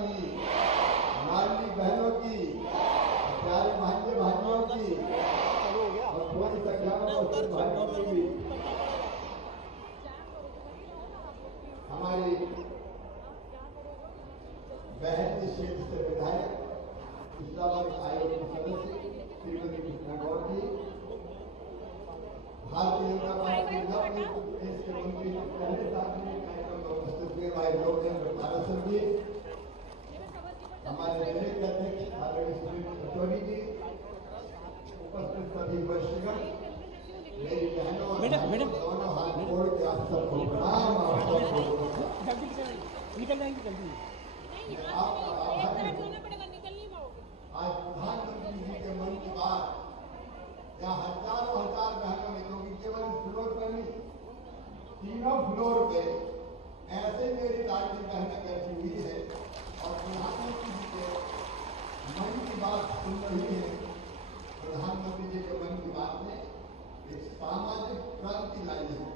की, लाडली बहनों की, प्यारे भांजे भाइयों की और थोड़ी संख्या में मुस्लिम भाइयों की भी हमारी बहन क्षेत्र से विधायक पिछला वर्ग आयोग की सदस्य श्रीमती कृष्णा गौर जी, भारतीय जनता पार्टी नवनियुक्त प्रदेश के मंत्री पहले साथ में कार्यक्रम में उपस्थित हुए भाई लोकेंद्र पारसर जी, हमारे जिले के अध्यक्ष आदरणीय सुनील कचौरी जी, उपस्थित सभी वरिष्ठगण, मेरी बहनों और भाइयों, दोनों हाथ जोड़ के आप सबको प्रणाम। आप सबको निकल जाएंगे जल्दी। आपका आभार हूं। आज प्रधानमंत्री जी के मन की बात या हजारों हजार बहनों ने, क्योंकि केवल इस फ्लोर पर नहीं, तीनों फ्लोर पे ऐसे मेरी लाडली बहनें बैठी हुई है और प्रधानमंत्री जी के मन की बात सुन रही है। प्रधानमंत्री जी के मन की बात ने एक सामाजिक क्रांति लाई है,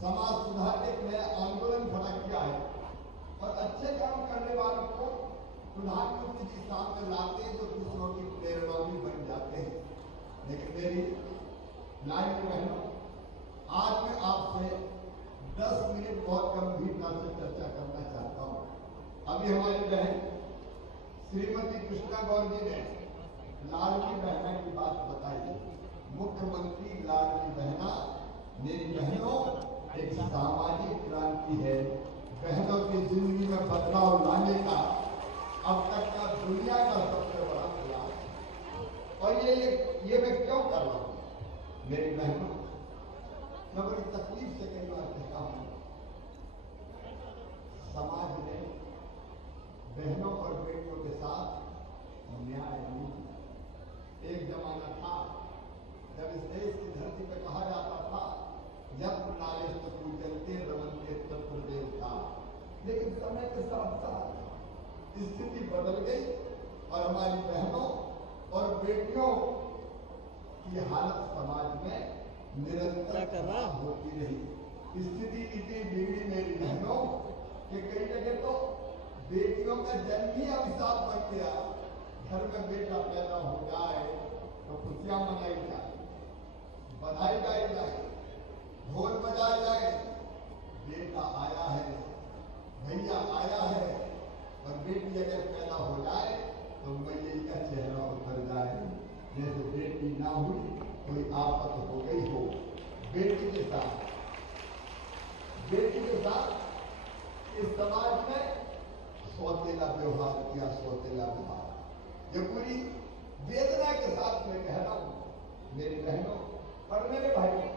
समाज सुधार के एक नया आंदोलन खड़ा किया है और अच्छे काम करने वालों को प्रधानमंत्री जी सामने लाते हैं जो दूसरों की प्रेरणा भी बन जाते हैं। लेकिन मेरी लाडली बहनों, आज मैं आपसे 10 मिनट बहुत गंभीरता से चर्चा करना चाहता हूं। अभी हमारी बहन श्रीमती कृष्णा गौर जी ने लाडली बहना की बात बताई। मुख्यमंत्री लाडली बहना, मेरी बहनों, एक सामाजिक क्रांति है। बहनों की जिंदगी में बदलाव लाने का अब तक का दुनिया का सबसे बड़ा प्रयास। और ये मैं क्यों कर रहा हूं मेरी बहनों? मैं बड़ी तकलीफ से कई बार कहता हूं, समाज में बहनों और बेटियों के साथ न्याय नहीं। एक जमाना था जब इस देश की धरती पर कहा जाता था जब नारेश्वर पूजनते रमनते तत्पर देवता। लेकिन समय के साथ साथ स्थिति बदल गई और हमारी बहनों और बेटियों की हालत समाज में निरंतर खराब होती रही। स्थिति इतनी बिगड़ी मेरी बहनों कि कई जगह तो बेटियों का जन्म ही अभिशाप बन गया। घर में बेटा पैदा हो जाए तो खुशियां मनाई जाए, बधाई गाई जाए, ढोल बजाया जाए, बेटा आया है, भैया आया है। और बेटी अगर पैदा हो जाए तो मैया का चेहरा उतर जाए, जैसे बेटी ना हुई कोई आफत हो गई हो। बेटी के साथ इस समाज में सौतेला व्यवहार किया, सौतेला व्यवहार। ये पूरी वेदना के साथ मैं कह रहा हूं मेरी बहनों और मेरे भाइयों,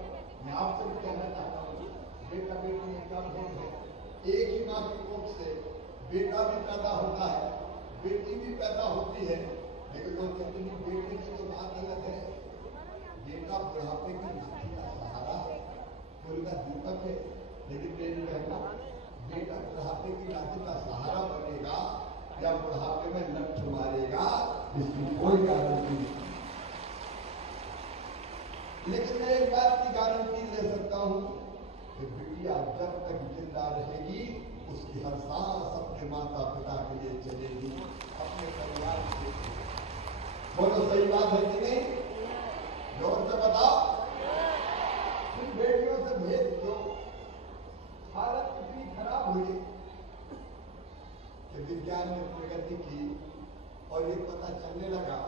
मैं आपसे भी कहना चाहता हूँ, बेटा बेटी का भेद है। एक ही माँ की कोख से बेटा भी पैदा होता है, बेटी भी पैदा होती है। लेकिन लोग कहते हैं बेटे की तो बात अलग है। बेटा बुढ़ापे की नाती का सहारा है, कोई का दीपक है। लेकिन मेरी बहनों, बेटा बुढ़ापे की नाती का सहारा बनेगा या बुढ़ापे में लठ मारेगा, इसकी कोई गारंटी नहीं। लेकिन मैं एक बात की गारंटी ले सकता हूं कि बिटिया जब तक जिंदा रहेगी उसकी हर सांस अपने माता पिता के लिए चलेगी, अपने परिवार के लिए। बोलो सही बात है कि नहीं? जोर से बताओ। फिर बेटियों से भेद दो। हालत इतनी खराब हुई कि विज्ञान ने प्रगति की और ये पता चलने लगा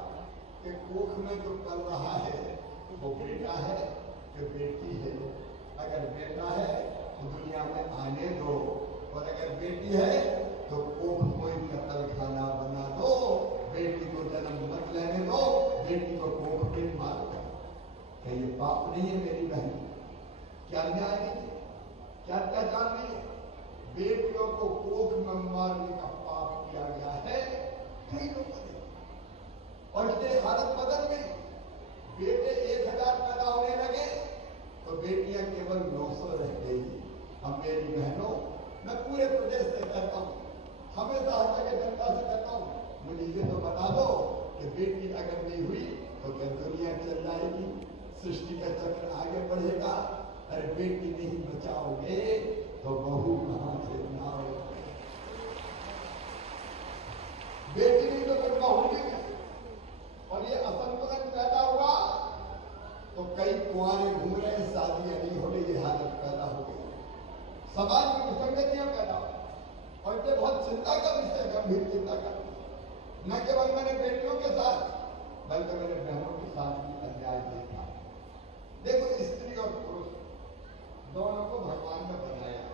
कि कोख में जो पल रहा है वो बेटा है कि बेटी है। अगर बेटा है तो दुनिया में आने दो, और अगर बेटी है तो कोख कोई कत्ल खाना बना दो। बेटी को जन्म मत लेने दो, बेटी को कोख में मार दो। क्या ये पाप नहीं है मेरी बहन? क्या न्याय नहीं है? क्या अत्याचार नहीं है? बेटियों को कोख में मारने का पाप किया गया है कई लोगों ने, और इससे हालत बदल गई। बेटे 1000 पैदा होने लगे तो बेटियां केवल 900 रह गई। अब मेरी बहनों, मैं पूरे प्रदेश से कहता हूँ, हमेशा हर जगह जनता से कहता हूँ, मुझे ये तो बता दो कि बेटी अगर नहीं हुई तो क्या दुनिया चल जाएगी, सृष्टि का चक्र आगे बढ़ेगा? अरे बेटी नहीं बचाओगे तो बहू कहां से बनाओगे? चिंता का विषय, गंभीर चिंता का। न केवल मैंने बेटियों के साथ बल्कि मेरे बहनों के साथ भी अन्याय देखा। देखो, स्त्री और पुरुष दोनों को भगवान ने बनाया।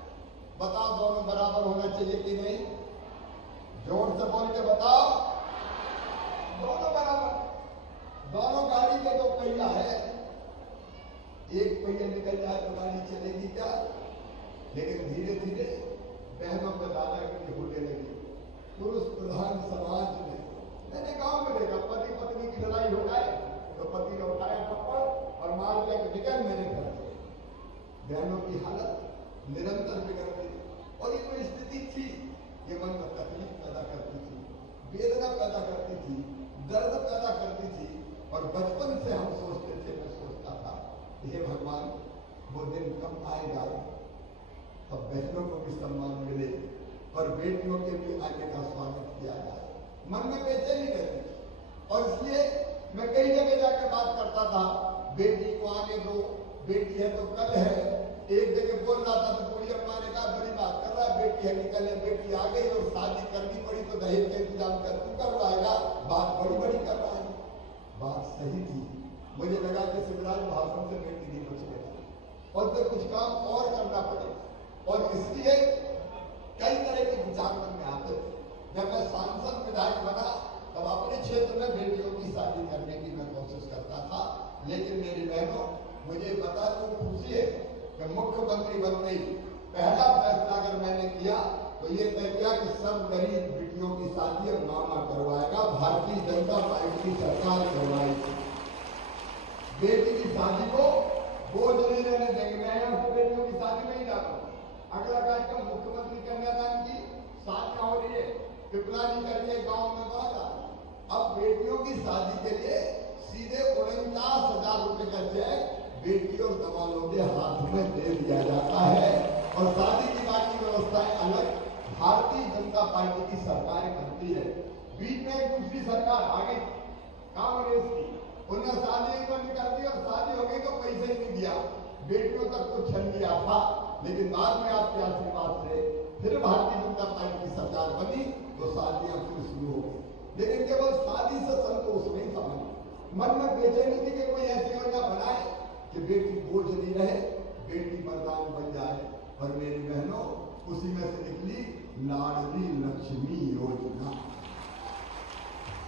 बताओ, दोनों बराबर होना चाहिए कि नहीं? जोर से बोल के बताओ। दोनों बराबर। दोनों गाड़ी के दो पहिया है, एक पहिया निकल जाए तो गाड़ी चलेगी क्या? लेकिन धीरे धीरे बहनों में दादागिरी होने लगी। पुरुष प्रधान समाज में मैंने गांव में देखा, पति पत्नी की लड़ाई हो जाए तो पति ने उठाया थप्पड़ और मार दिया कि निकल मेरे घर से। बहनों की हालत निरंतर बिगड़ रही। और ये जो स्थिति थी, ये मन में तकलीफ पैदा करती थी, वेदना पैदा करती थी, दर्द पैदा करती थी। और बचपन से हम सोचते थे, मैं सोचता था, हे भगवान, वो दिन कब आएगा तब बहनों को भी सम्मान मिले और बेटियों के भी आने का स्वागत किया जाए। मन में बेचैनी रहती थी। और इसलिए मैं कई जगह जाकर बात करता था, बेटी को आने दो, बेटी है तो कल है। एक जगह बोल रहा था तो बूढ़ी अम्मा ने कहा, बड़ी बात कर रहा है, बेटी है निकल है, बेटी आ गई और शादी करनी पड़ी तो दहेज का इंतजाम कर तू करवाएगा, बात बड़ी बड़ी कर रहा है। बात सही थी। मुझे लगा कि शिवराज भाषण से बेटी नहीं बचेगा और तो कुछ काम और करना पड़ेगा। और इसलिए कई तरह के विचार मन में आते थे। जब मैं सांसद विधायक बना तब अपने क्षेत्र में बेटियों की शादी करने की मैं कोशिश करता था। लेकिन मेरी बहनों, मुझे बता दूं, खुशी है कि मुख्यमंत्री बन गई। पहला फैसला अगर मैंने किया तो ये तय किया कि सब गरीब बेटियों की शादी अब मामा करवाएगा, भारतीय जनता पार्टी की सरकार करवाएगी। बेटी की शादी को बोझ नहीं रहने देंगे। मैं बेटियों की शादी में ही जाता हूँ। अगला कार्यक्रम मुख्यमंत्री कन्यादान की शादियां हो रही है, पिपलानी करके गांव में बांधा। अब बेटियों की शादी के लिए सीधे 49,000 रुपए का चेक बेटी और दमादों के हाथ में दे दिया जाता है और शादी की बाकी व्यवस्थाएं अलग भारतीय जनता पार्टी की सरकार करती है। बीच में एक दूसरी सरकार आ गई कांग्रेस की, उन्होंने शादी बंद कर दी और शादी हो गई तो पैसे नहीं दिया, बेटियों तक तो छन दिया था। लेकिन बाद में आपके आशीर्वाद से फिर भारतीय जनता पार्टी की सरकार बनी तो शादियां फिर शुरू हो गई। लेकिन केवल शादी से संतोष नहीं था। मन में बेचैनी थी कि कोई ऐसी योजना बनाए कि बेटी बोझ नहीं रहे, बेटी वरदान बन जाए। और मेरी बहनों, उसी में से निकली लाडली लक्ष्मी योजना।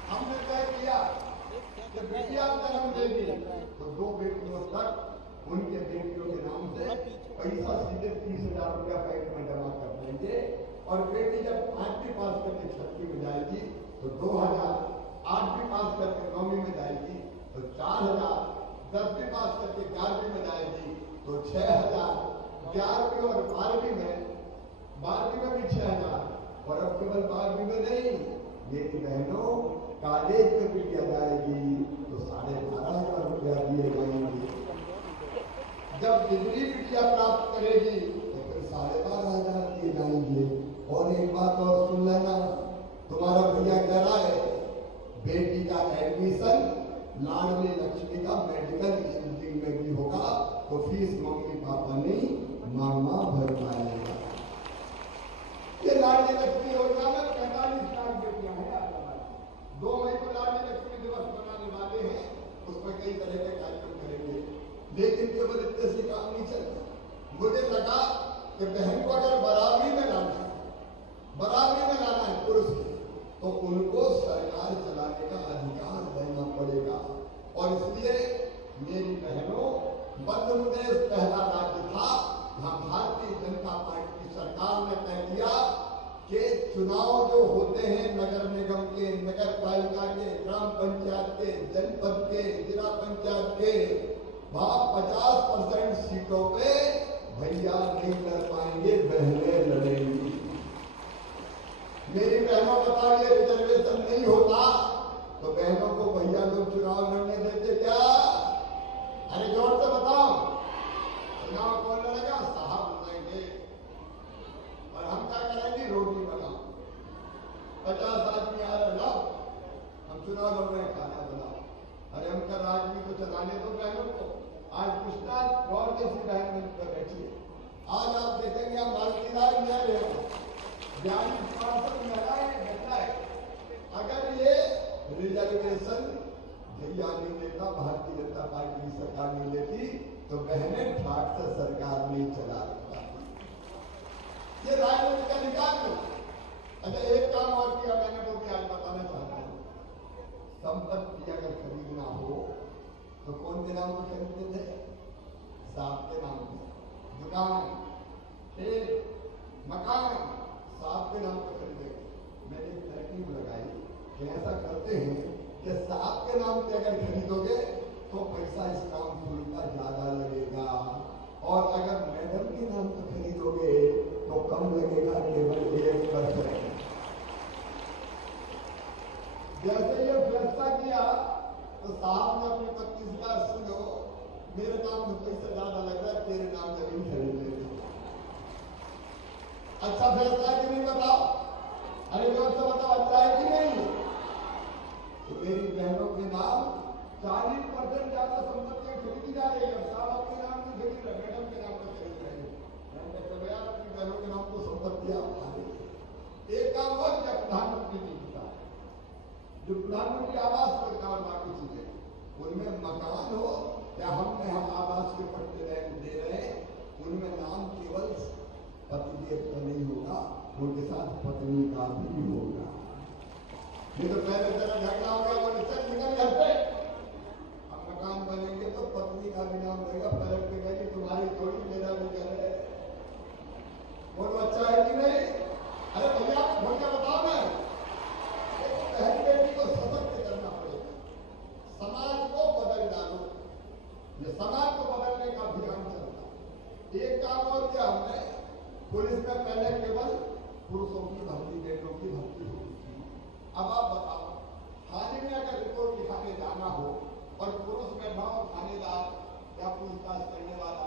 हमने तय किया कि बेटियां जन्म देगी तो 2 बेटियों तक उनके बेटियों के नाम से पैसा सीधे 30,000 रुपया बैंक में जमा कर देंगे। और बेटी जब 8वीं पास करके 6वीं में जाएगी तो 2,000, 8वीं पास करके 9वीं में जाएगी तो 4,000, 10वीं पास करके 11वीं में जाएगी तो 6,000, 11वीं और 12वीं में भी 6,000। और अब केवल 12वीं में नहीं, मेरी बहनों, कॉलेज में बिटिया जाएगी तो 12,500 रुपया दिए जाएंगे। जब डिग्री बिटिया प्राप्त करेगी तो फिर 12,500 दिए जाएंगे। और एक बात और सुन लेना, तुम्हारा भैया कह रहा है बेटी का एडमिशन लाडली लक्ष्मी का मेडिकल इंजीनियरिंग में भी होगा तो फीस मम्मी पापा नहीं, मामा भर पाएगा। ये लाडली लक्ष्मी योजना में 45 लाख बेटियां हैं। 2 मई को लाडली लक्ष्मी दिवस मनाने वाले हैं, उसमें कई तरह के कार्यक्रम करेंगे। लेकिन केवल इतने से काम नहीं चलता। मुझे लगा कि बहन को अगर बराबरी में लाना है पुरुष के, तो उनको सरकार चलाने का अधिकार देना पड़ेगा। और इसलिए मेरी बहनों, मध्य प्रदेश पहला राज्य था जहां भारतीय जनता पार्टी की सरकार ने तय किया कि चुनाव जो होते हैं नगर निगम के, नगर पालिका के, ग्राम पंचायत के, जनपद के, जिला पंचायत के, वहां 50% सीटों पे भैया नहीं लड़ पाएंगे, बहनें लड़ेंगी। मेरी बहनों, बताइए, रिजर्वेशन नहीं होता तो बहनों को भैया लोग चुनाव लड़ने देते क्या? अरे जोर से बताओ, चुनाव कौन लड़ेगा? साहब लड़ेंगे। और हम क्या करेंगे? रोटी बनाओ। 50 आदमी आ रहे, लाओ हम चुनाव लड़ रहे हैं, खाना बनाओ। अरे हम कर आदमी को चलाने दो बहनों को। आज कृष्णा गौर जैसी बहन मंच पर बैठी है। आज आप देखेंगे हम राष्ट्रीय न्याय 42 पार्षद भैया नहीं देता, भारतीय जनता पार्टी की सरकार नहीं देती, तो बहनें ठाट से सरकार नहीं चला पाती। ये राजनीति का निकाल लो। अच्छा, एक काम और किया मैंने, वो भी आज बताना चाहता हूँ। संपत्ति अगर खरीदना हो तो कौन के नाम पर खरीदते थे? साहब के नाम पर। दुकान, खेत, मकान साहब के नाम पर खरीदेंगे। मैंने एक तरकीब लगाई कि ऐसा करते हैं कि साहब के नाम पे अगर खरीदोगे तो पैसा इस काम का ज्यादा लगेगा, और अगर मैडम के नाम पर खरीदोगे तो कम लगेगा, केवल 1%। जैसे ये फैसला किया तो साहब ने अपनी पत्नी से कहा, सुनो मेरे नाम में पैसा ज्यादा लग रहा है, तेरे नाम जमीन खरीद ले। अच्छा फैसला है कि नहीं बताओ? अरे जोर से बताओ, अच्छा है कि नहीं? तो मेरी बहनों के नाम 40% ज्यादा संपत्तियां खरीदी जा रही है। साहब अपने नाम नहीं खरीद रहे, मैडम के नाम पर खरीद रहे हैं। मैंने कहा यार, अपनी बहनों के नाम तो संपत्तियां आ रही। एक काम और किया प्रधानमंत्री जी का, जो प्रधानमंत्री आवास योजना और बाकी चीजें, उनमें मकान हो या हम आवास के पट्टे दे रहे हैं, उनमें नाम केवल पति का नहीं होगा, उनके साथ पत्नी का भी होगा। ये तो पहले जरा झगड़ा हो गया, वो निकल जाते। अब मकान बनेंगे तो पत्नी का भी नाम रहेगा, पलट के गए कि तुम्हारी थोड़ी मेरा भी घर है। बोलो अच्छा है कि नहीं? अरे भैया भैया बताओ ना, बहन बेटी को सशक्त करना पड़ेगा, समाज को बदल डालो। ये समाज को बदलने का अभियान चलता है। एक काम और क्या, हमने पुलिस में पहले केवल पुरुषों की भर्ती, बेटों की भर्ती होती थी। अब आप बताओ, थाने में अगर रिपोर्ट लिखाने जाना हो और पुरुष बैठा हो, थानेदार या पूछताछ करने वाला,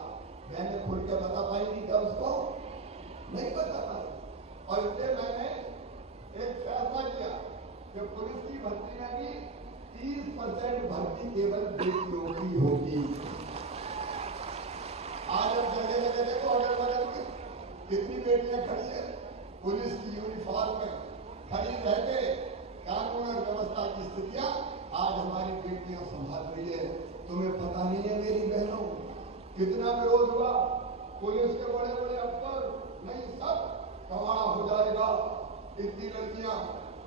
बहनें खुल के बता पाएगी क्या? उसको नहीं बता पाएगी। और इसलिए मैंने एक फैसला किया कि पुलिस की भर्ती में भी 30% भर्ती केवल बेटियों की होगी। आज हम जगह जगह देखो, अगल बगल में कितनी बेटियां खड़ी है, पुलिस की यूनिफॉर्म में खड़ी रह के कानून और व्यवस्था की स्थितियां आज हमारी बेटियां संभाल रही है। तुम्हें पता नहीं है मेरी बहनों, कितना विरोध हुआ, पुलिस के बड़े बड़े अफसर नहीं, सब कवाड़ा हो जाएगा, इतनी लड़कियां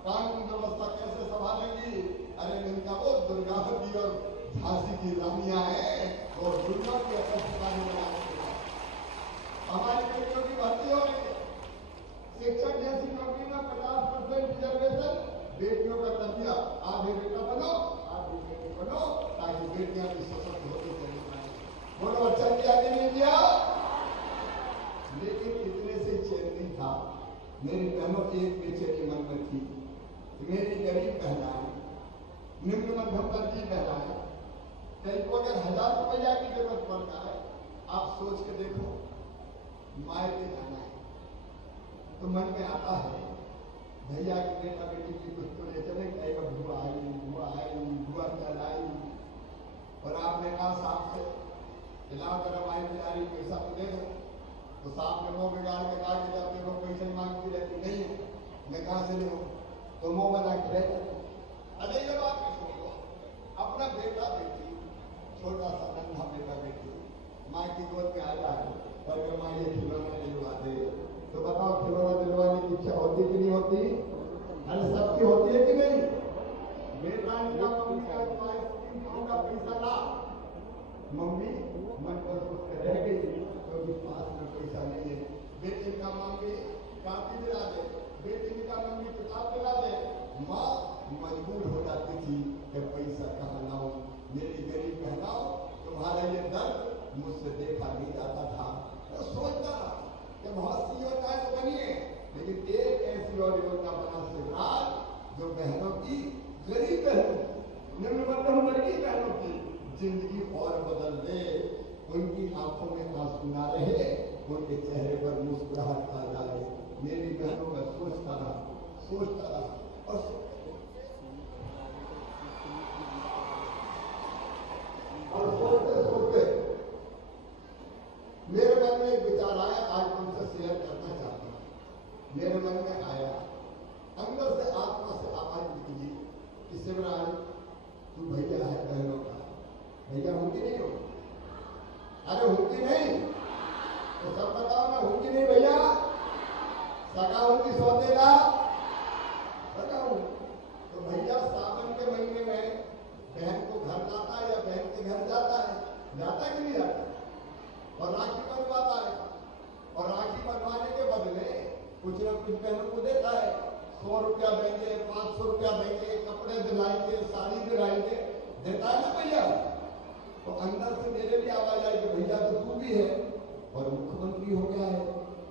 कानून व्यवस्था कैसे संभालेंगी? अरे इनका वो दुर्गावती और झांसी की रानियां हैं, और दुनिया की हमारी बेटियों की भर्ती हो रही है। शिक्षक जैसी नौकरी में 50% रिजर्वेशन बेटियों का दर्जा। आप भी बेटा बनो, आप भी बेटी बनो, ताकि बेटियां भी सशक्त होती चली जाए। बोलो अच्छा किया कि नहीं किया? लेकिन इतने से चैन नहीं था। मेरी बहनों एक बेचैनी मन में थी, मेरी गरीब बहनाएं, निम्न मध्यम वर्ग की बहनाएं, कहीं को अगर 1000 रुपया की जरूरत पड़ता है, आप सोच के देखो, मायके जाना है तो मन में आता है भैया की बेटा बेटी की कुछ तो ले चले, कहेगा बुआ आई, बुआ आई, बुआ कल आई। और आपने कहा साहब से खिला कर हमारी बिचारी पैसा तो दे दो, तो साहब ने मुंह बिगाड़ के कहा कि जब देखो पैसे मांगती रहती नहीं है, मैं कहां से ले, तो मुंह बना के रह जाती। अरे ये बात नहीं सुनो, अपना बेटा बेटी, छोटा सा नन्हा बेटा बेटी माँ की गोद में आ जाए और माँ ये खिलौना दिलवा दे, तो बताओ खिलौना दिलवाने की इच्छा होती कि नहीं होती? अरे सबकी होती है कि नहीं? बेटा का मम्मी का आइसक्रीम का पैसा ला, मम्मी मन पर रह गई क्योंकि पास में पैसा नहीं है। बेटे का मम्मी कापी दिला दे, बेटी का मम्मी किताब दिला दे, माँ मजबूर हो जाती थी कि पैसा कहाँ लाऊं। मेरी गरीब बहनाओ, तुम्हारा ये दर्द मुझसे देखा नहीं जाता था। मैं सोचता था कि बहुत सी योजनाएं तो बनी है, लेकिन एक ऐसी और योजना बना सरकार जो बहनों की, गरीब बहनों, निम्न मध्यम वर्गीय बहनों की जिंदगी और बदल दे, उनकी आंखों में आंसू ना रहे, उनके चेहरे पर मुस्कुराहट आ जाए। मेरी बहनों में सोचता रहा और सोचते मेरे मन में एक विचार आया, आज तुमसे शेयर करना चाहता हूं। मेरे मन में आया, अंदर से आत्मा से आवाज निकली कि शिवराज, तू भैया है बहनों का, भैया हूं कि नहीं हो? अरे हूं कि नहीं? तो सब बताओ ना, हूं कि नहीं भैया? सगा हूं कि सौतेला? सगा हूं। तो भैया सावन के महीने में बहन को घर लाता है या बहन के घर जाता है? जाता कि नहीं जाता? और राखी बंधवाता है, और राखी बंधवाने के बदले कुछ न कुछ बहनों को देता है। 100 रुपया देंगे, 500 रुपया देंगे, कपड़े दिलाएंगे, साड़ी दिलाएंगे, देता है ना भैया। तो अंदर से मेरे भी आवाज आई कि भैया तो तू भी है और मुख्यमंत्री हो गया है,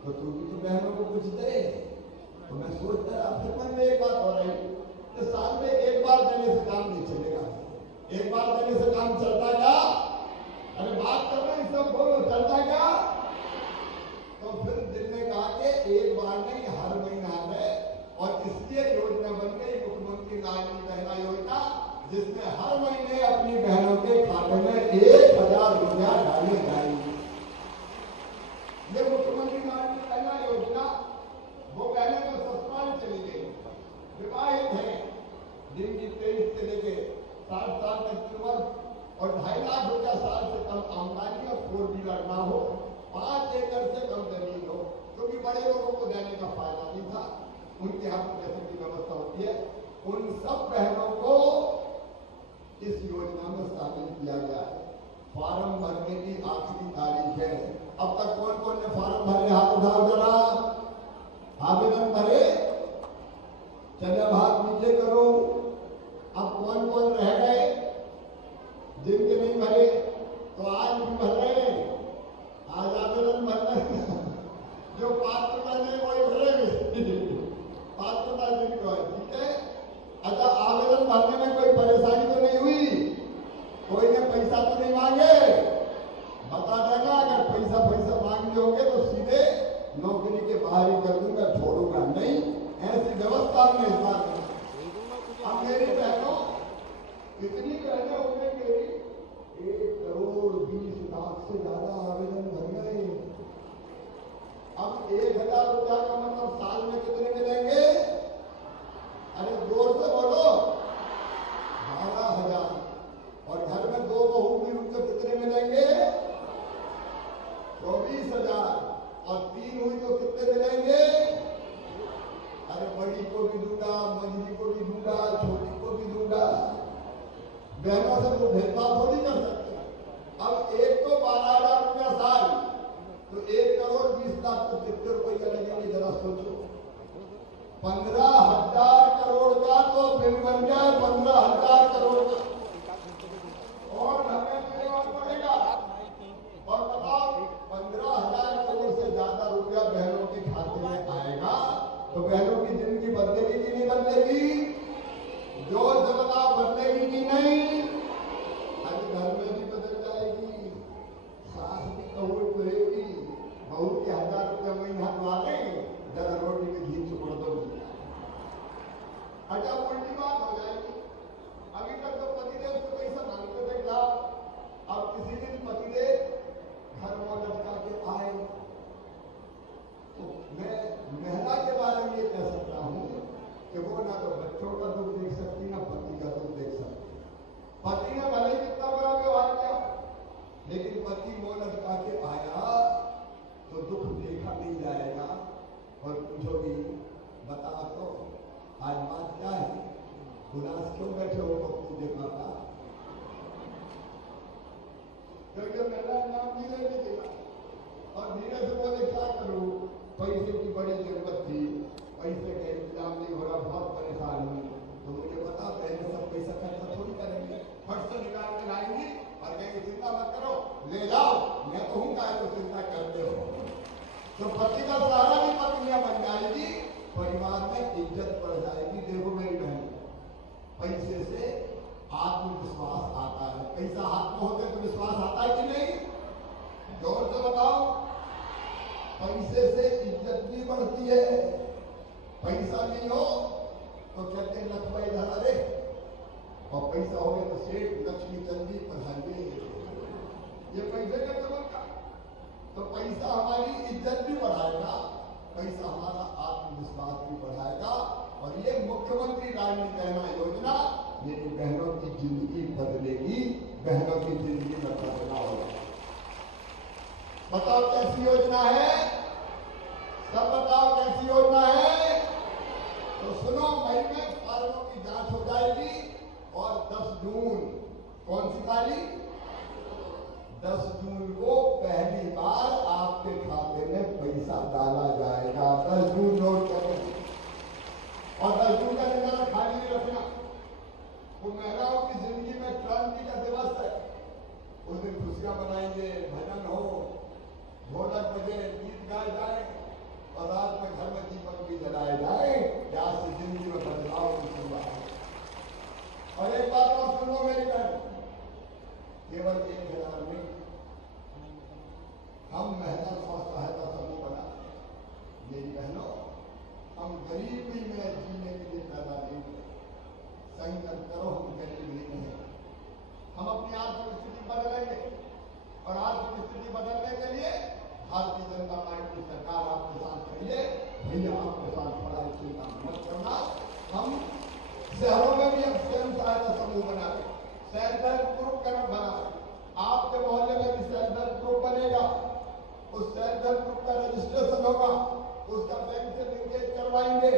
तो तू भी तो बहनों को कुछ दे। तो मैं सोचता रहा, फिर मन में एक बात हो रही कि साल में एक बार देने से काम नहीं चलेगा। एक बार देने से काम चलता क्या? अरे बात कर रहे हैं सब, बोलो चलता क्या? तो फिर दिल ने कहा कि एक बार नहीं, हर महीना में, और इसलिए योजना बन गई मुख्यमंत्री लाडली बहना योजना, जिसमें हर महीने अपनी बहनों के खाते में 1000 रुपया डाले जाएंगे। ये मुख्यमंत्री लाडली बहना योजना, वो बहनें तो ससुराल चली गई, विवाहित है, जिनकी 23 से लेके 60 साल तक की उम्र और 2.5 लाख रुपया साल से कम आमदनी और 4 व्हीलर ना हो, 5 एकड़ से कम जमीन हो, क्योंकि बड़े लोगों को देने का फायदा नहीं था, उनके यहाँ पैसे की व्यवस्था होती है। उन सब बहनों को इस योजना में शामिल किया गया है। फॉर्म भरने की आखिरी तारीख है। अब तक कौन कौन ने फॉर्म भरे? हाथ उठाओ जरा। आवेदन भरे? चलिए अब हाथ नीचे करो। अब कौन कौन रह गए जिनके नहीं भरे? तो आज भी भर रहे हैं, आज आवेदन भर रहे हैं। जो पात्रता नहीं वही भरेंगे, पात्रता जिनको है, ठीक है। अच्छा, आवेदन भरने में कोई परेशानी तो नहीं हुई? कोई ने पैसा तो नहीं मांगे? बता देना, अगर पैसा मांगे होंगे तो सीधे नौकरी के बाहर ही कर दूंगा, छोड़ूंगा नहीं। ऐसी व्यवस्था हमने इस बार की। अब मेरी बहनों, इतनी बहनें हो गई मेरी, 1,20,00,000 से ज्यादा आवेदन भर गए। अब 1000 रुपया का मतलब साल में कितने मिलेंगे? अरे जोर से बोलो, 12,000। और घर में 2 बहू भी उनको कितने मिलेंगे? 24,000। और 3 हुई तो कितने मिलेंगे? अरे बड़ी को भी दूंगा, मंझली को भी दूंगा, छोटी को भी दूंगा। बहनों से वो भेदभाव थोड़ी कर सकते। अब एक को 12,000 रुपया साल, तो 1,20,00,000 तो कितने रुपये लगेंगे जरा सोचो। 15,000 करोड़ का तो बिल बन जाए, 15,000 करोड़ का, और हमें पड़ेगा। और बताओ, 15,000 करोड़ से ज्यादा रुपया बहनों के खाते में आएगा तो बहनों की जिंदगी बदलेगी कि नहीं बदलेगी? जोर से बताओ, बदलेगी कि नहीं? अरे घर में भी बदल जाएगी, सास भी कहूँ कहेगी, बहू के 1000 रुपया महीना दवा देंगे, जरा रोटी में घी चुपड़ दो। अच्छा, उल्टी बात हो जाएगी। अभी तक तो पतिदेव से पैसा मांगते थे साहब, अब किसी दिन पतिदेव घर में लटका के आए तो मैं महिला के बारे में ये कह सकता हूँ कि वो ना तो बच्चों का दुख देख सकती, ना पति का दुख देख सकती। पति ने भले ही कितना बड़ा व्यवहार किया, लेकिन पति मुंह लटका के आया तो दुख देखा नहीं जाएगा। और पूछोगी, बता तो आज बात क्या है, उदास क्यों बैठे हो पप्पू के पापा? क्योंकि मेरा नाम धीरे नहीं देगा। और धीरे से बोले क्या करूं, पैसे की बड़ी जरूरत थी, पैसे का इंतजाम नहीं हो रहा, बहुत परेशान हूँ। तो मुझे पता पहले सब पैसा खर्चा थोड़ी करेंगे, फट से निकाल के लाएंगे और कहेंगे चिंता मत करो, ले जाओ, मैं तो हूँ क्या तो चिंता करते हो। तो पति का सहारा भी पत्नियां बन जाएगी, परिवार में इज्जत बढ़ जाएगी। देखो मेरी बहन, पैसे से आत्मविश्वास आता है। पैसा हाथ में होते तो विश्वास आता है कि नहीं? जोर से बताओ। पैसे से इज्जत भी बढ़ती है। पैसा नहीं हो तो कहते हैं लक्ष्मी इधर आ रे, और पैसा हो गया तो सेठ लक्ष्मी चंदी पधारिए। ये पैसे का तरीका। तो पैसा हमारी इज्जत भी बढ़ाएगा, पैसा हमारा आत्मविश्वास भी बढ़ाएगा। और ये मुख्यमंत्री लाडली बहना योजना मेरी बहनों की जिंदगी बदलेगी, बहनों की जिंदगी में बदलाव होगा। बताओ कैसी योजना है? सब बताओ कैसी योजना है? तो सुनो, मई में फार्मों की जांच हो जाएगी और 10 जून कौन सी तारीख? 10 जून को पहली बार आपके खाते में पैसा डाला जाएगा। 10 जून नोट करें और 10 जून का दिन खाली नहीं रखना। वो महिलाओं की जिंदगी में क्रांति का दिवस है। उस दिन खुशियां मनाएंगे, भजन हो, ढोलक बजे, गीत गाए जाए और रात में घर में दीपक भी जलाए जाए। आज से जिंदगी में बदलाव की शुरुआत है। और एक बात और सुनो मेरी बहन, केवल 1000 में हम महिला स्वास्थ्य सहायता समूह बना। मेरी बहनों, हम गरीबी में जीने के लिए पैदा नहीं हुए। संकल्प करो, हम गरीब नहीं हैं। हम अपनी आर्थिक स्थिति बदलेंगे और आर्थिक स्थिति बदलने के लिए भारतीय जनता पार्टी की सरकार आपके साथ चाहिए। भैया आपके साथ बड़ा चिंता मत करना। हम शहरों में भी अब स्वयं सहायता समूह बना रहे, सेल्फ हेल्प ग्रुप बना रहे। आपके मोहल्ले में भी सेल्फ हेल्प ग्रुप बनेगा। उस सेल्फ हेल्प ग्रुप का रजिस्ट्रेशन होगा, उसका बैंक से लिंकेज करवाएंगे,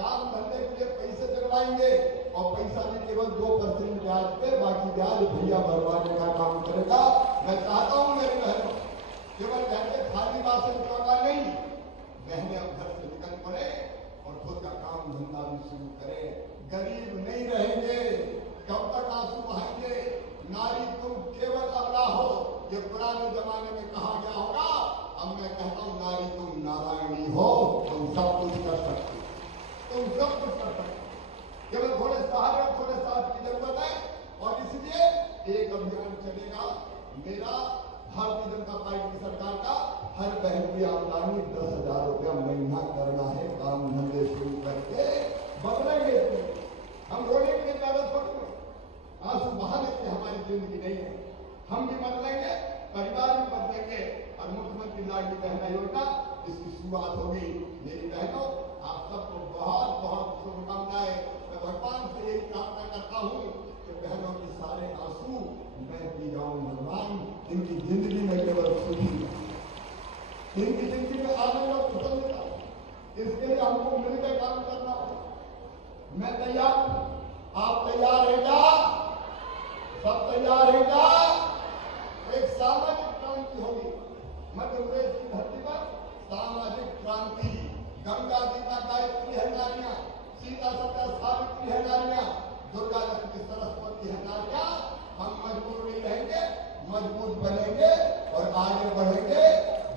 काम धंधे के लिए पैसे दिलवाएंगे और पैसा भी केवल 2% ब्याज पे, बाकी ब्याज भैया भरवाने का काम करेगा। मैं चाहता हूं मेरी बहनों, केवल घर के खाली बासन चौका नहीं, बहनें अब घर से निकल पड़े और खुद का काम धंधा भी शुरू करें। गरीब नहीं रहेंगे। कब तक आंसू बहाएंगे? नारी तुम केवल अबला हो, ये पुराने जमाने में कहा गया होगा। अब मैं कहता हूं नारी तुम नारायणी हो, तुम सब कुछ कर सकते, तुम सब कुछ कर सकते। केवल थोड़े सहारे और थोड़े साथ की जरूरत है और इसलिए एक अभियान चलेगा मेरा, भारतीय जनता पार्टी सरकार का। हर बहन की आमदनी 10,000 रुपया महीना करना है। काम धंधे शुरू करके बदलेंगे। हम रोने के लिए ज्यादा छोटे आंसू बहाने की हमारी जिंदगी नहीं है। हम भी बदलेंगे, परिवार भी बदलेंगे और मुख्यमंत्री लाडली बहना योजना इसकी शुरुआत होगी। मेरी बहनों, आप सबको बहुत बहुत शुभकामनाएं। मैं भगवान से यही प्रार्थना करता हूँ कि बहनों के सारे आंसू मैं पी जाऊं। भगवान इनकी जिंदगी में केवल सुखी, इनकी जिंदगी में आनंद और प्रसन्नता, इसके लिए हमको मिलकर काम करना होगा। मैं तैयार हूं, आप तैयार हैं क्या? सब तैयार हैं क्या? एक सामाजिक क्रांति होगी मध्य प्रदेश की धरती पर। सामाजिक क्रांति, गंगा गीता गायत्री है नारियां, सीता सत्या सावित्री है नारियां, दुर्गा लक्ष्मी सरस्वती है नारियां। हम मजबूर नहीं रहेंगे, मजबूत बनेंगे और आगे बढ़ेंगे।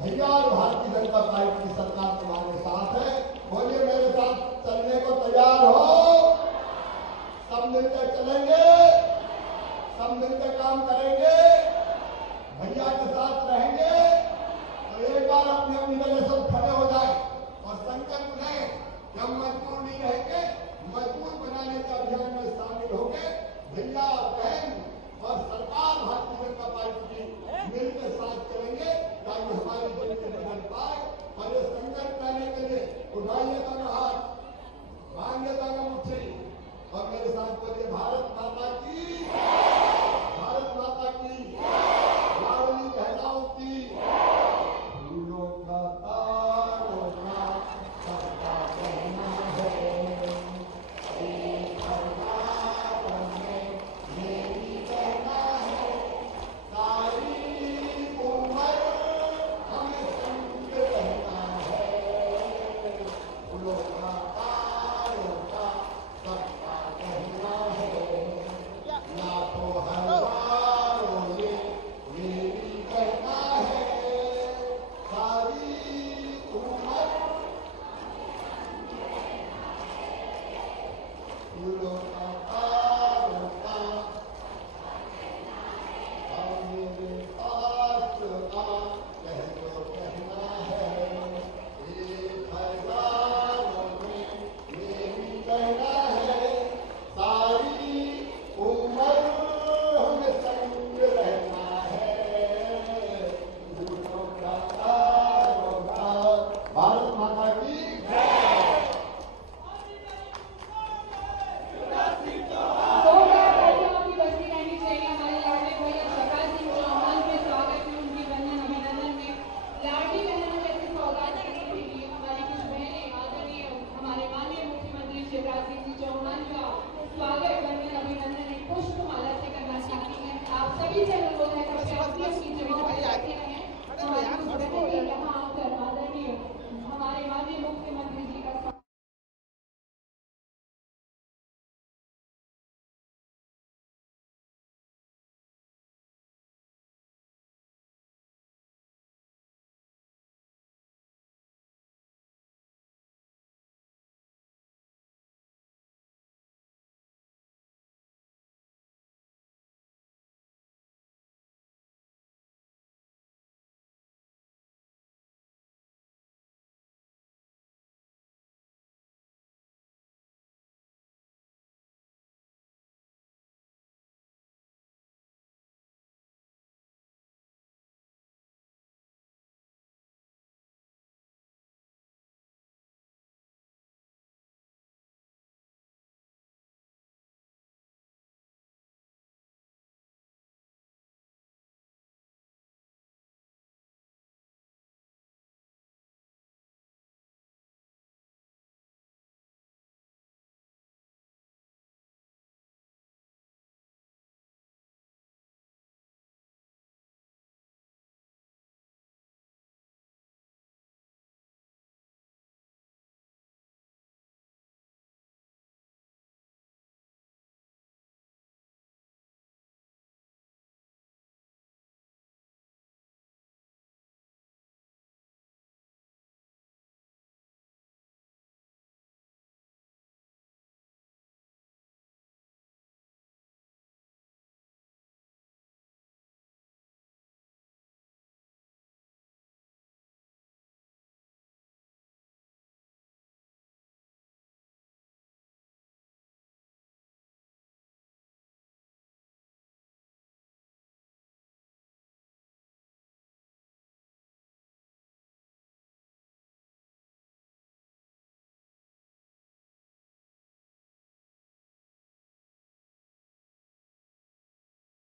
भैया और भारतीय जनता पार्टी की सरकार तुम्हारे साथ है। बोलिए मेरे साथ चलने को तैयार हो? सब मिलकर चलेंगे, सब मिलकर काम करेंगे, भैया के साथ रहेंगे। तो एक बार अपनी अपनी जगह सब खड़े हो जाए और संकल्प लें कि हम मजबूर नहीं रहेंगे, मजबूत बनाने के अभियान में शामिल होंगे। भैया बहन और सरकार भारतीय जनता पार्टी की मिलकर साथ चलेंगे ताकि हमारी जिंदगी बदल पाए। और ये संकल्प लेने के लिए उठाइए दोनों हाथ, मांगे दोनों मुट्ठी और मेरे साथ बोलिए भारत माता की, भारत माता की, लाडली बहनाओं की। फूलों का तारों का सबका कहना है, एक परिवार में मेरी कहना है, सारी उम्र हमें संग रहना है। फूलों का तारों का सबका कहना है, लाखों हजारों में मेरी कहना है, सारी उम्र फूलों का तारों का और मेरे पास आ कह दो कहना है, एक हजारों में मेरी कहना है, सारी उम्र हमें संग रहना है। फूलों का तारों का। भारत माता की जय। श्री चौहान का स्वागत वंदन अभिनंदन एक पुष्पमाला से करना चाहती हैं। आप सभी से अनुरोध है कृपया अपनी जगहों पर बैठे रहें। हमारी उपस्थिति में यहाँ आकर आदरणीय हमारे माननीय मुख्यमंत्री जी का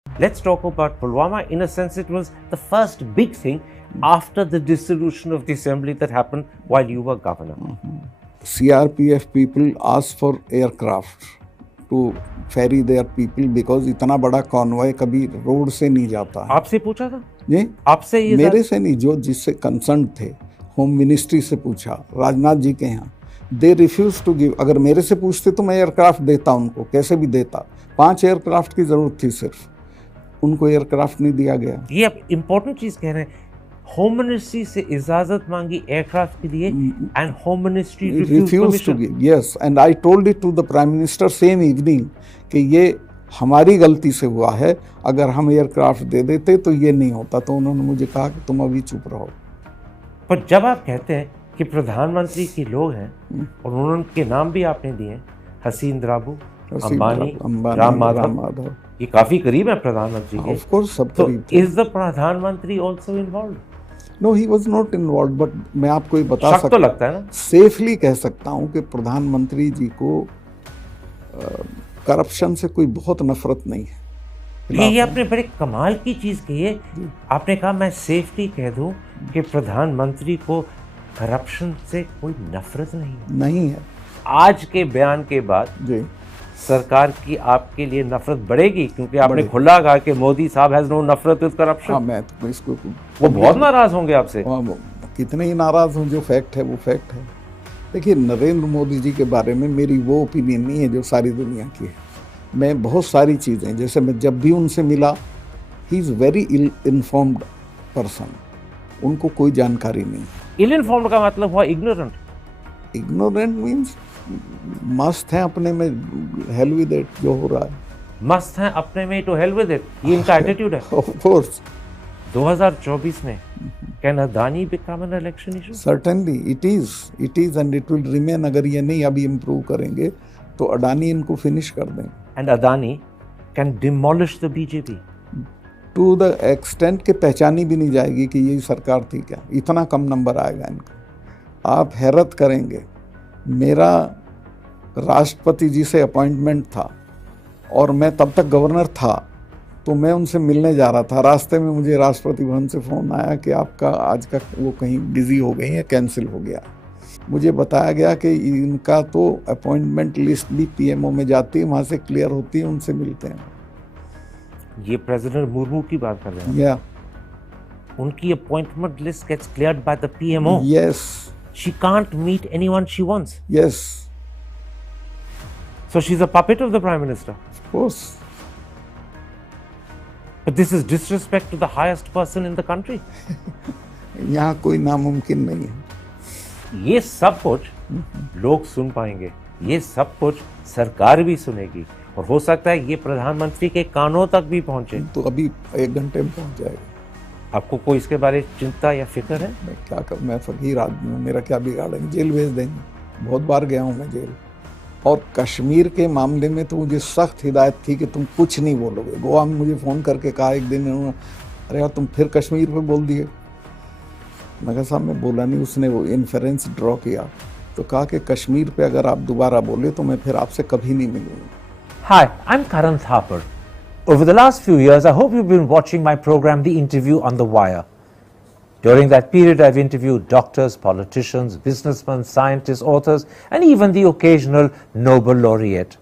Let's talk about Pulwama. In a sense, it was the first big thing after the dissolution of the assembly that happened while you were governor. CRPF people asked for aircraft to ferry their people because इतना बड़ा convoy कभी road से नहीं जाता है। आपसे पूछा था? जी, आपसे ये मेरे से नहीं, जो जिससे कंसर्न थे, होम मिनिस्ट्री से पूछा, राजनाथ जी के यहाँ, दे रिफ्यूज टू गिव। अगर मेरे से पूछते तो मैं एयरक्राफ्ट देता उनको, कैसे भी देता। 5 एयरक्राफ्ट की जरूरत थी सिर्फ, उनको एयरक्राफ्ट नहीं दिया गया। ये आप इम्पोर्टेंट चीज कह रहे हैं, होम मिनिस्ट्री से इजाजत मांगी एयरक्राफ्ट के लिए and home ministry refuse to give. Yes, and I told it to the prime minister same evening कि ये हमारी गलती से हुआ है, अगर हम एयरक्राफ्ट दे देते तो ये नहीं होता। तो उन्होंने मुझे कहा कि तुम अभी चुप रहो। पर जब आप कहते हैं कि प्रधानमंत्री के लोग हैं और उनके नाम भी आपने दिए, हसीन द्राबू, अंबानी, राम माधव, ये काफी करीब है प्रधानमंत्री के। ऑफ कोर्स सब तो करीब थे। इज द प्रधानमंत्री also involved? No, he was not involved, but मैं आपको ये बता शक तो लगता है ना, सेफली कह सकता हूँ कि प्रधानमंत्री जी को करप्शन से कोई बहुत नफरत नहीं है। ये आपने बड़े कमाल की चीज कही है। आपने कहा मैं सेफली कह दूं कि प्रधानमंत्री को करप्शन से कोई नफरत नहीं है। आज के बयान के बाद जी, सरकार की आपके लिए नफरत बढ़ेगी, क्योंकि आपने खुला कहा कि मोदी साहब हैज नो नफरत विद करप्शन। हाँ, मैं तो इसको, वो बहुत नाराज होंगे आपसे। कितने ही नाराज हों, जो फैक्ट है वो फैक्ट है। देखिए, नरेंद्र मोदी जी के बारे में मेरी वो ओपिनियन नहीं है जो सारी दुनिया की है। मैं बहुत सारी चीज़ें, जैसे मैं जब भी उनसे मिला, he is very ill informed person, उनको कोई जानकारी नहीं। इल इन्फॉर्म्ड का मतलब हुआ इग्नोरेंट। इग्नोरेंट मीन्स मस्त है अपने में, हेल विद इट, जो हो रहा है मस्त है अपने में, तो हेल विद इट, ये इनका एटीट्यूड है। ऑफ कोर्स 2024 में can Adani become an election issue? Certainly it is and it will remain. अगर ये नहीं अभी इम्प्रूव करेंगे तो अडानी इनको फिनिश कर दें। And Adani can demolish the BJP to the extent के पहचानी भी नहीं जाएगी कि ये सरकार थी क्या, इतना कम नंबर आएगा इनका। आप हैरत करेंगे, मेरा राष्ट्रपति जी से अपॉइंटमेंट था और मैं तब तक गवर्नर था, तो मैं उनसे मिलने जा रहा था। रास्ते में मुझे राष्ट्रपति भवन से फ़ोन आया कि आपका आज का वो कहीं बिजी हो गई है, कैंसिल हो गया। मुझे बताया गया कि इनका तो अपॉइंटमेंट लिस्ट भी पीएमओ में जाती है, वहाँ से क्लियर होती है, उनसे मिलते हैं। ये प्रेसिडेंट मुर्मू की बात कर रहे हैं? या उनकी appointment list gets cleared by the PMO? Yes. She can't meet anyone she wants. Yes. So she's a puppet of the Prime Minister. Of course. But this is disrespect to the highest person in the country. यहाँ कोई नामुमकिन नहीं है। ये सब कुछ लोग सुन पाएंगे, ये सब कुछ सरकार भी सुनेगी, और हो सकता है ये प्रधानमंत्री के कानों तक भी पहुंचे। तो अभी 1 घंटे में पहुंच जाएगा। आपको कोई इसके बारे में चिंता या फिक्र है? मैं क्या कर, मैं फकीर आदमी हूँ, मेरा क्या बिगाड़ेंगे? जेल भेज देंगे। बहुत बार गया हूँ मैं जेल। और कश्मीर के मामले में तो मुझे सख्त हिदायत थी कि तुम कुछ नहीं बोलोगे। गोवा में मुझे फ़ोन करके कहा एक दिन इन्होंने, अरे यार तुम फिर कश्मीर पे बोल दिए। मैं कहा साहब मैं बोला नहीं। उसने वो इन्फरेंस ड्रॉ किया, तो कहा कि कश्मीर पे अगर आप दोबारा बोले तो मैं फिर आपसे कभी नहीं मिलूँगा। Hi, I'm Karan Thapar. Over the last few years, I hope you've been watching my program, The Interview on the Wire. During that period, I've interviewed doctors, politicians, businessmen, scientists, authors, and even the occasional Nobel laureate.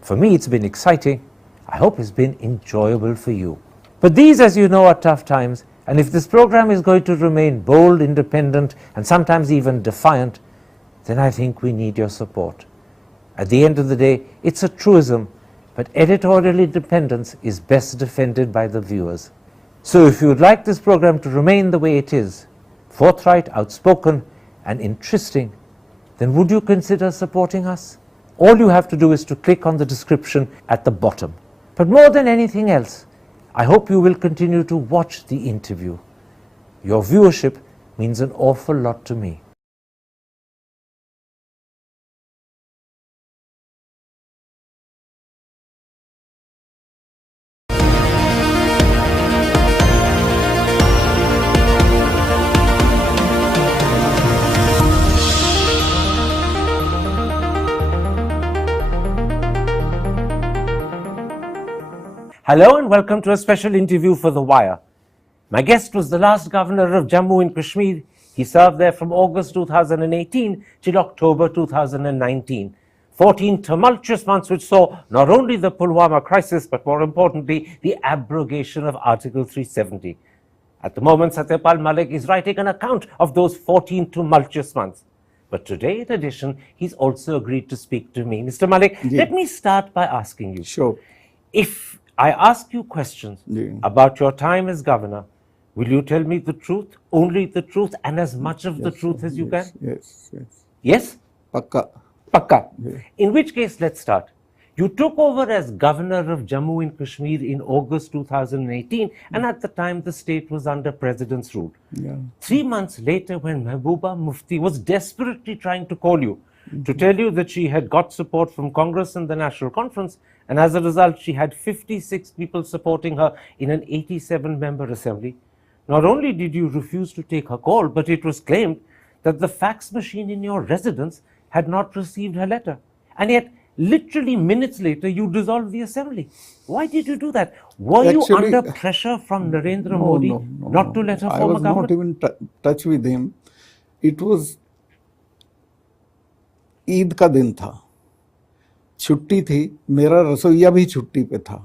For me, it's been exciting. I hope it's been enjoyable for you. But these, as you know, are tough times, and if this program is going to remain bold, independent, and sometimes even defiant, then I think we need your support. At the end of the day, it's a truism, but editorial independence is best defended by the viewers. So if you would like this program to remain the way it is, forthright, outspoken, and interesting, then would you consider supporting us? All you have to do is to click on the description at the bottom. But more than anything else, I hope you will continue to watch the interview. Your viewership means an awful lot to me. Hello and welcome to a special interview for The Wire. My guest was the last governor of Jammu and Kashmir. He served there from August 2018 till October 2019. 14 tumultuous months which saw not only the Pulwama crisis, but more importantly, the abrogation of Article 370. At the moment, Tatpar Malik is writing an account of those 14 tumultuous months. But today, in addition, he's also agreed to speak to me. Mr. Malik, let me start by asking you. Sure. If I ask you questions about your time as governor, will you tell me the truth, only the truth, and as much of the truth as you can? Yes. Yes? Pakka. Pakka. Yeah. In which case, let's start. You took over as governor of Jammu and Kashmir in August 2018, and at the time the state was under president's rule. Yeah. 3 months later, when Mehbooba Mufti was desperately trying to call you to tell you that she had got support from Congress and the National Conference, and as a result she had 56 people supporting her in an 87-member assembly, not only did you refuse to take her call, but it was claimed that the fax machine in your residence had not received her letter. And yet, literally minutes later, you dissolved the assembly. Why did you do that? Were you under pressure from Narendra Modi not to let her form a government? I was not even touch with him. It was Eid का दिन था, छुट्टी थी, मेरा रसोइया भी छुट्टी पे था.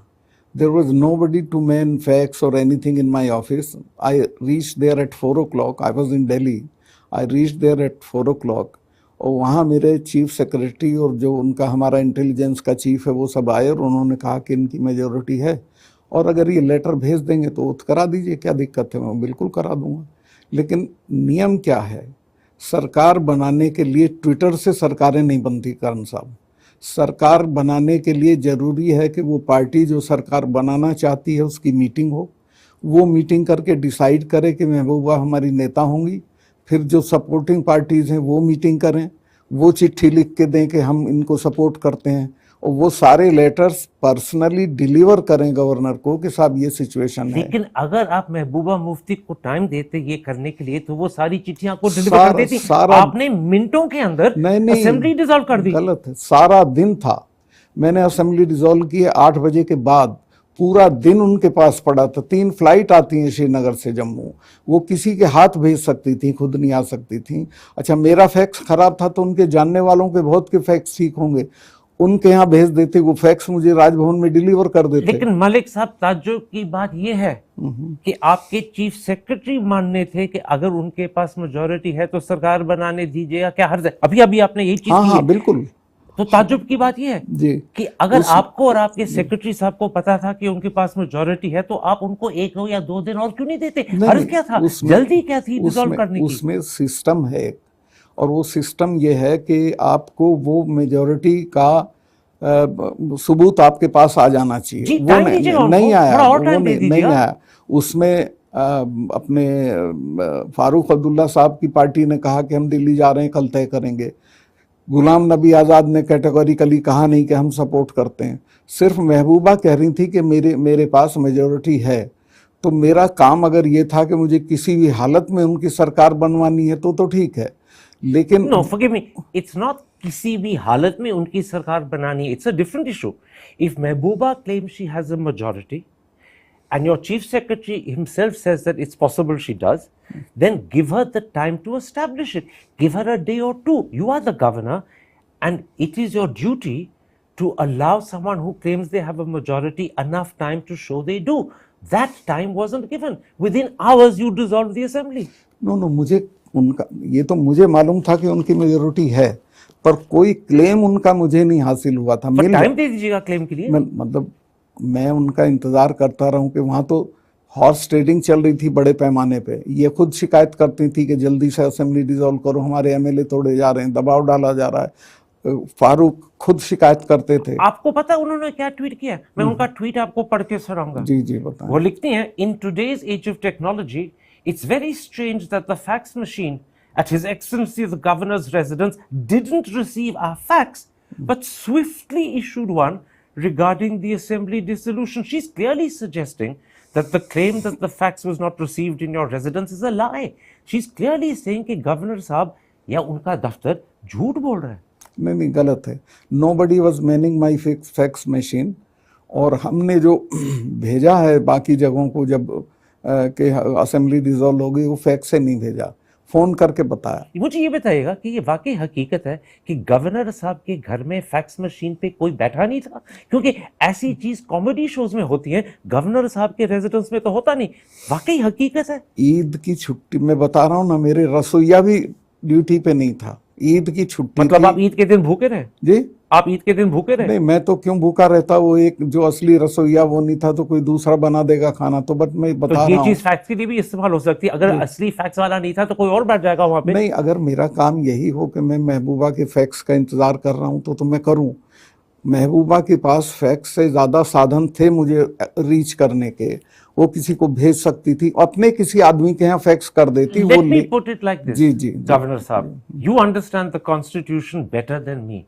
There was nobody to man fax or anything in my office. I reached there at 4 o'clock. I was in Delhi. I reached there at 4 o'clock. और वहाँ मेरे चीफ सेक्रेटरी और जो उनका हमारा इंटेलिजेंस का चीफ है वो सब आए और उन्होंने कहा कि इनकी मेजॉरिटी है और अगर ये लेटर भेज देंगे तो करा दीजिए, क्या दिक्कत है, मैं बिल्कुल करा दूंगा. लेकिन नियम क्या है, सरकार बनाने के लिए ट्विटर से सरकारें नहीं बनती करण साहब. सरकार बनाने के लिए ज़रूरी है कि वो पार्टी जो सरकार बनाना चाहती है उसकी मीटिंग हो, वो मीटिंग करके डिसाइड करे कि महबूबा हमारी नेता होंगी. फिर जो सपोर्टिंग पार्टीज़ हैं वो मीटिंग करें, वो चिट्ठी लिख के दें कि हम इनको सपोर्ट करते हैं और वो सारे लेटर्स पर्सनली डिलीवर करें गवर्नर को कि साहब ये सिचुएशन है. लेकिन अगर आप महबूबा मुफ्ती को टाइम देते ये करने के लिए तो वो सारी चिट्ठियां आपको डिलीवर कर देती. आपने मिनटों के अंदर असेंबली डिसॉल्व कर दी. गलत है. सारा दिन था, मैंने असेंबली डिसॉल्व की 8 बजे के बाद. पूरा दिन उनके पास पड़ा था। 3 फ्लाइट आती हैं श्रीनगर से जम्मू, वो किसी के हाथ भेज सकती थी, खुद नहीं आ सकती थी। अच्छा, मेरा फैक्स खराब था तो उनके जानने वालों के बहुत के फैक्स ठीक होंगे, उनके यहाँ भेज देते, वो फैक्स मुझे राजभवन में डिलीवर कर देते। लेकिन मलिक साहब, ताज्जुब की बात यह है कि आपके चीफ सेक्रेटरी मानने थे कि अगर उनके पास मेजॉरिटी है तो सरकार बनाने दीजिएगा, क्या हर्ज है? अभी अभी आपने यही चीज हाँ की हाँ है। बिल्कुल। तो ताज्जुब की बात यह है जी कि अगर आपको और आपके सेक्रेटरी साहब को पता था कि उनके पास मेजॉरिटी है तो आप उनको 1 या 2 दिन और क्यों नहीं देते? हर्ज क्या था? जल्दी क्या थी डिसॉल्व करने की? उसमें सिस्टम है, और वो सिस्टम ये है कि आपको वो मेजॉरिटी का सबूत आपके पास आ जाना चाहिए। वो नहीं आया, वो नहीं आया। उसमें अपने फारूक अब्दुल्ला साहब की पार्टी ने कहा कि हम दिल्ली जा रहे हैं, कल तय करेंगे। गुलाम नबी आज़ाद ने कैटेगोरिकली कहा नहीं कि हम सपोर्ट करते हैं। सिर्फ महबूबा कह रही थी कि मेरे पास मेजॉरिटी है। तो मेरा काम अगर ये था कि मुझे किसी भी हालत में उनकी सरकार बनवानी है तो ठीक है, लेकिन no forgive me, it's not किसी भी हालत में उनकी सरकार बनानी है। It's a different issue. If Mehbooba claims she has a majority and your chief secretary himself says that it's possible she does, then give her the time to establish it. Give her a day or 2. You are the governor, and it is your duty to allow someone who claims they have a majority enough time to show they do. That time wasn't given. Within hours you dissolved the assembly. No मुझे उनका ये तो मुझे मालूम था कि उनकी majority है, पर कोई क्लेम उनका मुझे नहीं हासिल हुआ था। पर टाइम दे दीजिएगा क्लेम के लिए। मतलब मैं उनका इंतजार करता रहूं कि वहां तो हॉर्स ट्रेडिंग चल रही थी बड़े पैमाने पे। ये खुद शिकायत करती थी कि जल्दी से असेंबली डिसॉल्व करो, हमारे एमएलए तोड़े जा रहे हैं, दबाव डाला जा रहा है। फारूक खुद शिकायत करते थे। आपको पता उन्होंने क्या ट्वीट किया? मैं उनका ट्वीट आपको पढ़ के सुनाऊंगा। जी जी बताएं। वो लिखती हैं, in today's age of technology it's very strange that the fax machine at His Excellency the Governor's residence didn't receive our fax but swiftly issued one regarding the assembly dissolution. She's clearly suggesting that the claim that the fax was not received in your residence is a lie. She's clearly saying कि governor साहब या उनका दफ्तर झूठ बोल रहा है। नहीं गलत है। Nobody was manning my fax machine, और हमने जो भेजा है बाकी जगहों को जब कि असेंबली डिसॉल्व हो गई, वो फैक्स से नहीं भेजा, फोन करके बताया। मुझे ये बताइएगा कि ये वाकई हकीकत है कि गवर्नर साहब के घर में फैक्स मशीन पे कोई बैठा नहीं था? क्योंकि ऐसी चीज कॉमेडी शोज में होती है, गवर्नर साहब के रेजिडेंस में तो होता नहीं। वाकई हकीकत है। ईद की छुट्टी में बता रहा हूँ ना, मेरे रसोईया भी ड्यूटी पे नहीं था। ईद की छुट्टी मतलब आप ईद के दिन भूखे रहे? जी, आप ईद के दिन भूखे रहे? नहीं, मैं तो क्यों भूखा रहता, वो एक जो असली रसोईया वो नहीं था तो कोई दूसरा बना देगा खाना। तो बट मैं बता रहा हूँ, ये चीज फैक्स के लिए भी इस्तेमाल हो सकती है। अगर असली फैक्स वाला नहीं था तो कोई और बैठ जाएगा वहां पे। नहीं, अगर मेरा काम यही हो कि मैं महबूबा के फैक्स का इंतजार कर रहा हूँ तो मैं करूँ। महबूबा के पास फैक्स से ज्यादा साधन थे मुझे रीच करने के। वो किसी को भेज सकती थी, अपने किसी आदमी के यहाँ फैक्स कर देती। Let me put it like this, ji Governor Saab, you understand the constitution better than me.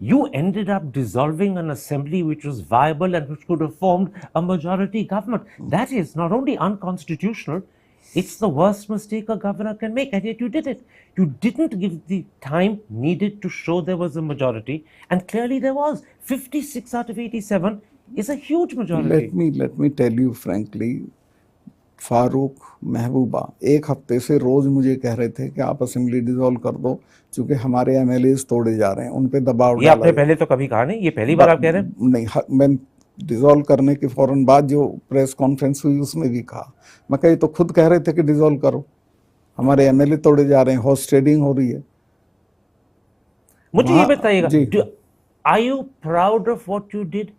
You ended up dissolving an assembly which was viable and which could have formed a majority government. That is not only unconstitutional, it's the worst mistake a governor can make, and yet you did it. You didn't give the time needed to show there was a majority, and clearly there was. 56 out of 87 is a huge majority. Let me tell you frankly, Farooq, महबूबा 1 हफ्ते से रोज मुझे कह रहे थे कि आप assembly dissolve कर दो क्योंकि हमारे एमएलएस तोड़े जा रहे हैं, उन पे दबाव डाला। ये आपने पहले तो कभी कहा नहीं, ये पहली बार आप कह रहे हैं? नहीं, मैं डिसॉल्व करने के फौरन बाद जो प्रेस कॉन्फ्रेंस हुई उसमें भी कहा। मैं कही तो खुद कह रहे थे कि डिसॉल्व करो, हमारे एमएलए तोड़े जा रहे हैं, हॉर्स ट्रेडिंग हो रही है। मुझे ये बताइएगा, are you proud of what you did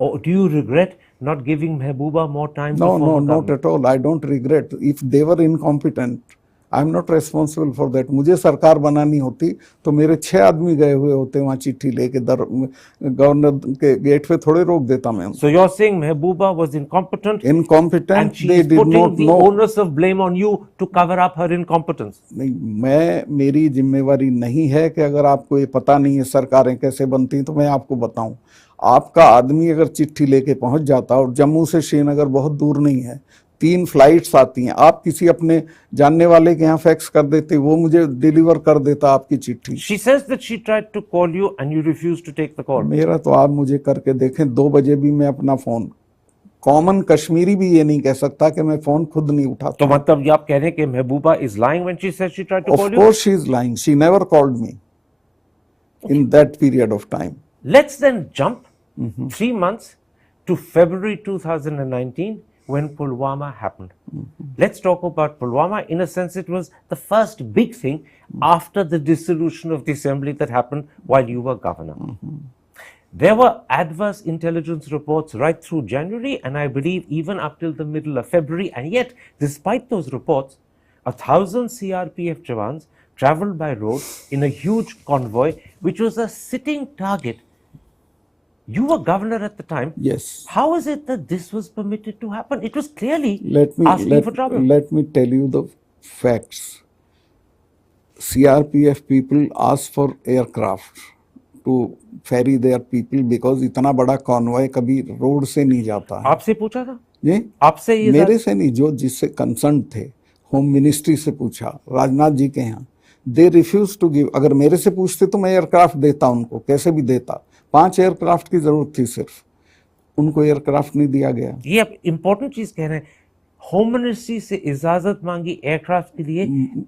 or do you regret not giving Mehbooba more time? No, not at all. I don't regret. If they were incompetent, I am not responsible for that. मुझे सरकार बनानी होती तो मेरे 6 आदमी गए हुए होते वहाँ चिट्ठी लेके, गवर्नर के गेट पे थोड़े रोक देता मैं। So you're saying Mehbooba was incompetent? Incompetent. And she is putting the onus of blame on you to cover up her incompetence. नहीं, मेरी जिम्मेवारी नहीं है कि अगर आपको ये पता नहीं है सरकारें कैसे बनती हैं तो मैं आपको बताऊं। आपका आदमी अगर चिट्ठी लेके पहुंच जाता, और जम्मू से श्रीनगर बहुत दूर नहीं है, 3 फ्लाइट्स आती हैं, आप किसी अपने जानने वाले के यहाँ फैक्स कर देते, वो मुझे डिलीवर कर देता आपकी चिट्ठी। She says that she tried to call you and you refused to take the call. मेरा तो आप मुझे करके देखें, 2 बजे भी मैं अपना फोन कॉमन कश्मीरी भी ये नहीं कह सकता कि मैं फोन खुद नहीं उठाता. तो मतलब ये आप कह रहे हैं कि महबूबा is lying when she said she tried to Of call you? course she is lying. She never called me in that period of time. Let's then jump 3 months to February 2019 when Pulwama happened. Let's talk about Pulwama. In a sense, it was the first big thing after the dissolution of the assembly that happened while you were governor. There were adverse intelligence reports right through January, and I believe even up till the middle of February. And yet, despite those reports, 1,000 CRPF Jawans traveled by road in a huge convoy, which was a sitting target. You were governor at the time. Yes. How is it that this was permitted to happen? It was clearly Let for trouble. Let me tell you the facts. CRPF people asked for aircraft to ferry their people because इतना बड़ा convoy कभी road से नहीं जाता है. आपसे पूछा था? जी, आपसे ये मेरे से नहीं, जो जिससे कंसर्न थे, होम मिनिस्ट्री से पूछा, राजनाथ जी के यहाँ. They refuse to give. अगर मेरे से पूछते तो मैं एयरक्राफ्ट देता उनको, कैसे भी देता. 5 एयरक्राफ्ट की जरूरत थी सिर्फ, उनको एयरक्राफ्ट नहीं दिया गया. ये आप इंपॉर्टेंट चीज कह रहे हैं. होम मिनिस्ट्री से इजाजत मांगी एयरक्राफ्ट के लिए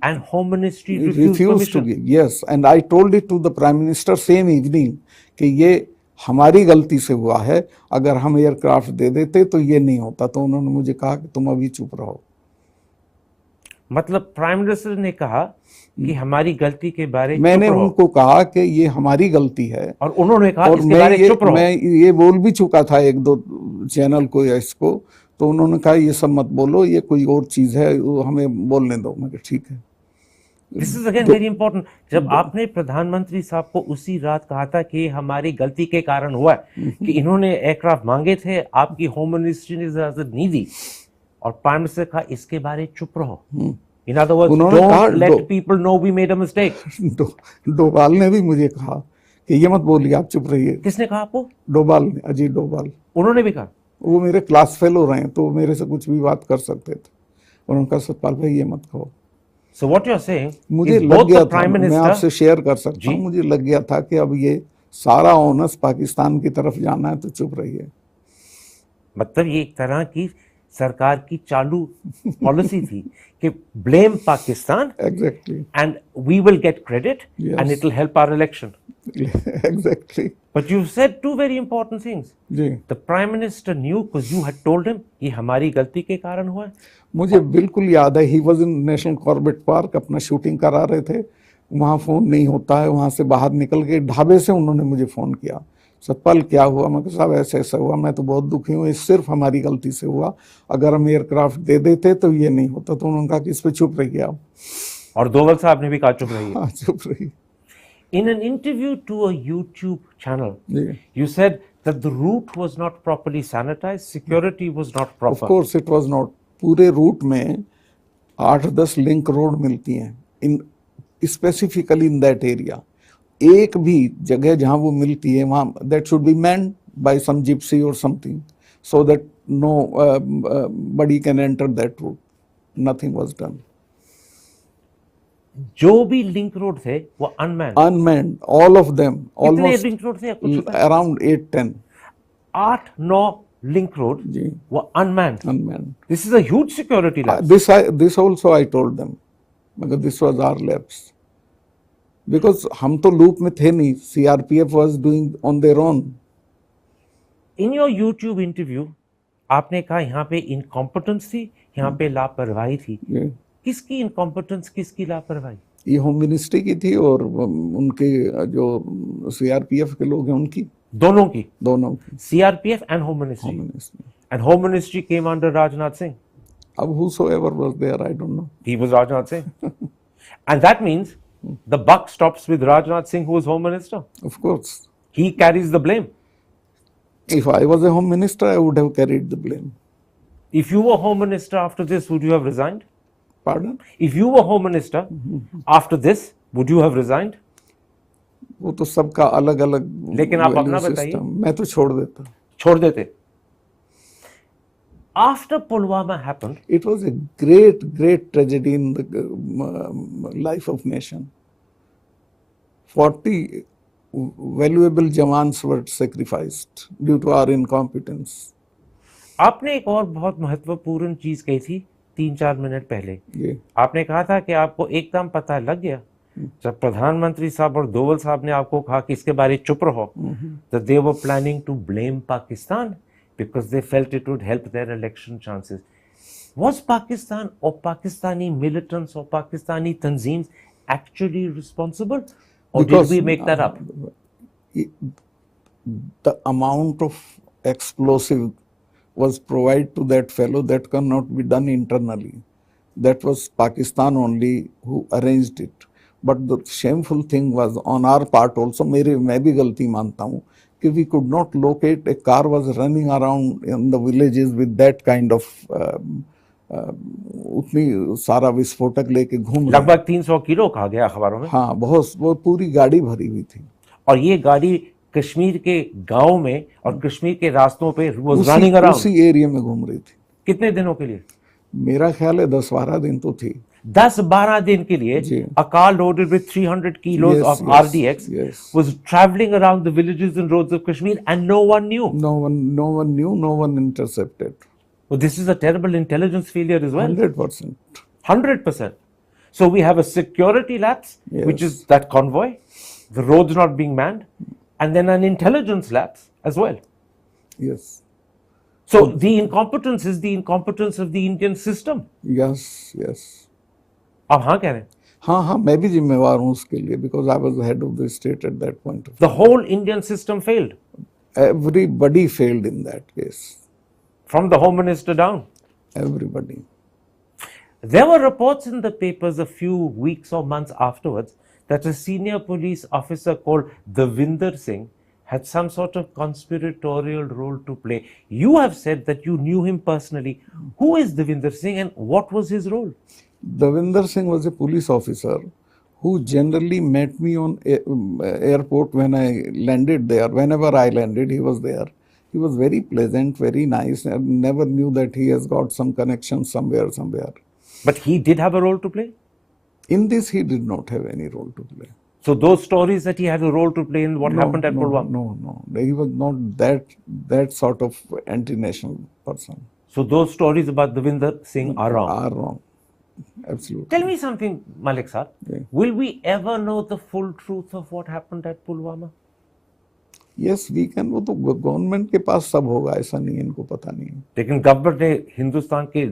and home ministry refuse to give. Yes, and I told it to the prime minister same evening कि ये हमारी गलती से हुआ है, अगर हम एयरक्राफ्ट दे देते तो ये नहीं होता. तो उन्होंने मुझे कहा कि तुम अभी चुप रहो. मतलब प्राइम मिनिस्टर ने कहा कि हमारी गलती के बारे में मैंने उनको कहा कि ये हमारी गलती है, और उन्होंने कहा और इसके बारे चुप रहो. मैं ये बोल भी चुका था एक दो चैनल को या इसको, तो उन्होंने कहा ये सब मत बोलो, ये कोई और चीज है, हमें बोलने दो. मैं कहा ठीक है. This is again very important. जब आपने प्रधानमंत्री साहब को उसी रात कहा था कि हमारी गलती के कारण हुआ कि इन्होंने एयरक्राफ्ट मांगे थे, आपकी होम मिनिस्ट्री ने इजाजत नहीं दी, और प्राइम मिनिस्टर कहा इसके बारे चुप रहो. In other words, don't let people know we made a mistake. Doval ने भी मुझे कहा कि ये मत बोलिए, आप चुप रहिए. किसने कहा आपको? डोभाल ने, अजीत डोभाल. उन्होंने भी कहा. वो मेरे क्लास फेलो रहे हैं, तो मेरे से कुछ भी बात कर सकते थे. और उनका सतपाल भाई ये मत कहो. So what you're saying? मुझे लग गया था, मैं आपसे शेयर कर सकता हूँ, मुझे लग गया था कि अब ये सारा ओनस पाकिस्तान की तरफ जाना है, तो चुप रहिए. मतलब ये एक तरह की सरकार की चालू पॉलिसी थी कि blame Pakistan, exactly, and we will get credit and it will help our election. Exactly. But you said two very important things. जी. The prime minister knew because you had told him ये हमारी गलती के कारण हुआ है. मुझे बिल्कुल याद है, he was in national Corbett park, अपना शूटिंग करा रहे थे. वहाँ फोन नहीं होता है, वहाँ से बाहर निकल के ढाबे से उन्होंने मुझे फोन किया, सतपाल क्या हुआ. मैं कहा साहब ऐसे ऐसा हुआ, मैं तो बहुत दुखी हूँ, ये सिर्फ हमारी गलती से हुआ, अगर हम एयरक्राफ्ट दे देते तो ये नहीं होता. तो उन्होंने कहा कि इस पे चुप रहिए आप. और डोभाल साहब ने भी कहा चुप रहिए. हाँ, चुप रहिए. In an interview to a YouTube channel, Yeah. you said that the route was not properly sanitized, security was not proper. Of course it was not. पूरे रूट में 8-10 लिंक रोड मिलती हैं, in specifically in that area. एक भी जगह जहाँ वो मिलती है वहाँ that should be manned by some Gypsy और something, so that nobody can enter that route. Nothing was done. जो भी लिंक रोड थे वो unmanned, all of them. Almost link road थे कुछ अराउंड 8-10. 8-9 लिंक रोड जी, वो unmanned. This is a huge security lapse. This also I told them, मगर this was our lapse, because हम तो लूप में थे नहीं. CRPF was doing on their own. In your YouTube interview आपने कहा यहाँ पे इनकॉम्पिटेंस थी, यहाँ पे लापरवाही थी. किसकी इनकॉम्पिटेंस, किसकी लापरवाही? ये होम मिनिस्ट्री की थी और उनके जो सीआरपीएफ के लोग हैं उनकी. दोनों की. CRPF and home ministry. And home ministry came under Rajnath Singh. अब whosoever was there, I don't know. He was Rajnath Singh. And that means the buck stops with Rajnath Singh, who was home minister. Of course. He carries the blame. If I was a home minister, I would have carried the blame. If you were home minister after this, would you have resigned? Pardon? If you were home minister after this, would you have resigned? वो तो सबका अलग अलग. लेकिन आप अपना बताइए. मैं तो छोड़ देता. छोड़ देते. After Pulwama happened, it was a great tragedy in the life of nation. 40 valuable Jawans were sacrificed due to our incompetence. आपने एक और बहुत महत्वपूर्ण चीज कही थी 3-4 मिनट पहले। ये आपने कहा था कि आपको एकदम पता लग गया जब प्रधानमंत्री साहब और दोवल साहब ने आपको कहा कि इसके बारे में चुप रहो, that they were planning to blame Pakistan because they felt it would help their election chances. Was Pakistan or Pakistani militants or Pakistani tanzeems actually responsible, or did we make that up? The amount of explosive was provided to that fellow that cannot be done internally. That was Pakistan only who arranged it. But the shameful thing was on our part also. मैं भी गलती मानता हूँ कि we could not locate. A car was running around in the villages with that kind of उतनी सारा विस्फोटक लेके घूम रहा। लगभग 300 किलो कहा गया अखबारों में। हाँ, बहुत, वो पूरी गाड़ी भरी हुई थी। और ये गाड़ी कश्मीर के गांव में और कश्मीर के रास्तों पे was running around, उसी एरिया में घूम रही थी। कितने दिनों के लिए? मेरा ख्याल है 10-12 दिन तो थी। 10-12 दिन के लिए a car loaded with 300 kilos of RDX was traveling around the villages and roads of Kashmir and no one knew. No one knew, no one intercepted. Well, this is a terrible intelligence failure as well. 100%. 100%. So we have a security lapse, which is that convoy, the roads not being manned, and then an intelligence lapse as well. Yes. So the incompetence is the incompetence of the Indian system. Yes. आप हाँ कह रहे हैं? हाँ, मैं भी जिम्मेवार हूँ उसके लिए, because I was the head of the state at that point of time. The whole Indian system failed. Everybody failed in that case. From the Home Minister down. Everybody. There were reports in the papers a few weeks or months afterwards that a senior police officer called Devinder Singh had some sort of conspiratorial role to play. You have said that you knew him personally. Who is Devinder Singh and what was his role? Devinder Singh was a police officer who generally met me on airport when I landed there. Whenever I landed, he was there. He was very pleasant, very nice. I never knew that he has got some connection somewhere. But he did have a role to play? In this, he did not have any role to play. So those stories that he had a role to play in what happened at Pulwama? No. He was not that sort of anti-national person. So those stories about Devinder Singh are wrong? Are wrong. Absolutely. Tell me something, Malik Sahab. Yeah. Will we ever know the full truth of what happened at Pulwama? Yes, we can. वो तो government के पास सब होगा, ऐसा नहीं, इनको पता नहीं। लेकिन गवर्नमेंट ने हिंदुस्तान के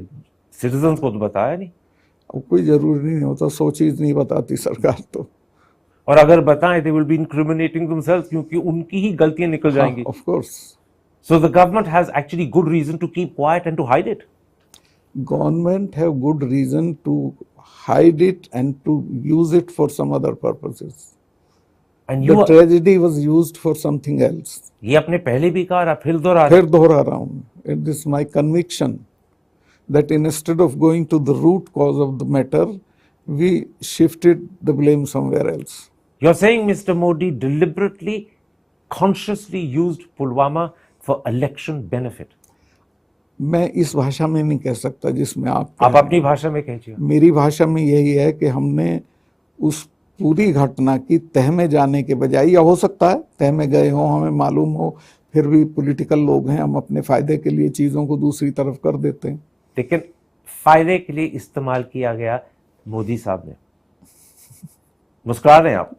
सिटीजन्स को तो बताया नहीं। अब कोई जरूरी नहीं होता, 100 चीज नहीं बताती सरकार तो। और अगर बताएं, they will be incriminating themselves क्योंकि उनकी ही गलतियां निकल जाएंगी। Of course. So the government has actually good reason to keep quiet and to hide it. Government have good reason to hide it and to use it for some other purposes. And the tragedy was used for something else. ये आपने पहले भी कहा, फिर दोहरा रहा हूँ. It is my conviction that instead of going to the root cause of the matter, we shifted the blame somewhere else. You're saying Mr. Modi deliberately, consciously used Pulwama for election benefit. मैं इस भाषा में नहीं कह सकता जिसमें आप अपनी भाषा में कहिए। मेरी भाषा में यही है कि हमने उस पूरी घटना की तह में जाने के बजाय, या हो सकता है तह में गए हो, हमें मालूम हो, फिर भी पॉलिटिकल लोग हैं, हम अपने फायदे के लिए चीजों को दूसरी तरफ कर देते हैं। लेकिन फायदे के लिए इस्तेमाल किया गया मोदी साहब ने। मुस्कुरा रहे हैं आप?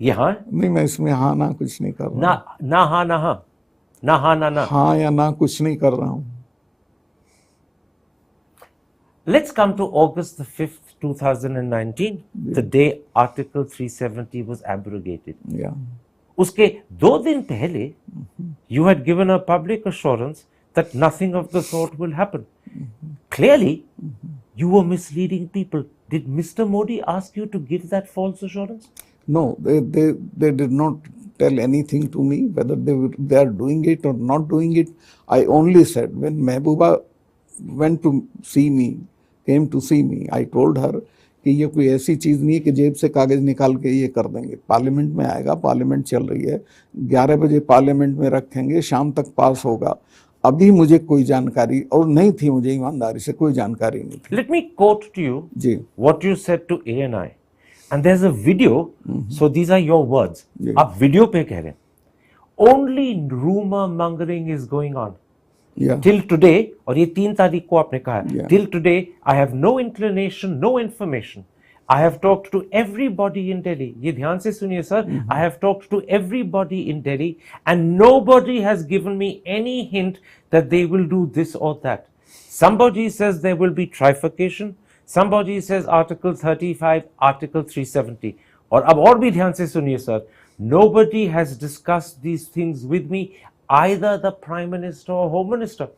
ये हाँ नहीं, मैं इसमें हाँ ना कुछ नहीं कर रहा हूँ। ना हाँ ना हाँ, ना हाँ ना ना, हाँ या ना कुछ नहीं कर रहा हूँ। Let's come to August the 5th, 2019, the day Article 370 was abrogated. Yeah. उसके 2 दिन पहले, you had given a public assurance that nothing of the sort will happen. Clearly, you were misleading people. Did Mr. Modi ask you to give that false assurance? No, they did not tell anything to me whether they are doing it or not doing it. I only said when Mehbooba went to see me, came to see me, I told her कि ये कोई ऐसी चीज़ नहीं है कि जेब से कागज़ निकाल के ये कर देंगे। पार्लियामेंट में आएगा, पार्लियामेंट चल रही है, 11 बजे पार्लियामेंट में रखेंगे, शाम तक पास होगा। अभी मुझे कोई जानकारी और नहीं थी, मुझे ईमानदारी से कोई जानकारी नहीं थी। Let me quote to you जी what you said to ANI, and there's a video, so these are your words. आप वीडियो पे कह रहे हैं, only rumor mongering is going on. Yeah. Till today, और ये 3 तारीख को आपने कहा है, Yeah. till today I have no inclination, no information. I have talked to everybody in Delhi. ये ध्यान से सुनिए sir, I have talked to everybody in Delhi and nobody has given me any hint that they will do this or that. Somebody says there will be trifurcation, somebody says Article 35, Article 370. और अब और भी ध्यान से सुनिए sir, nobody has discussed these things with me, either the Prime Minister or Home Minister.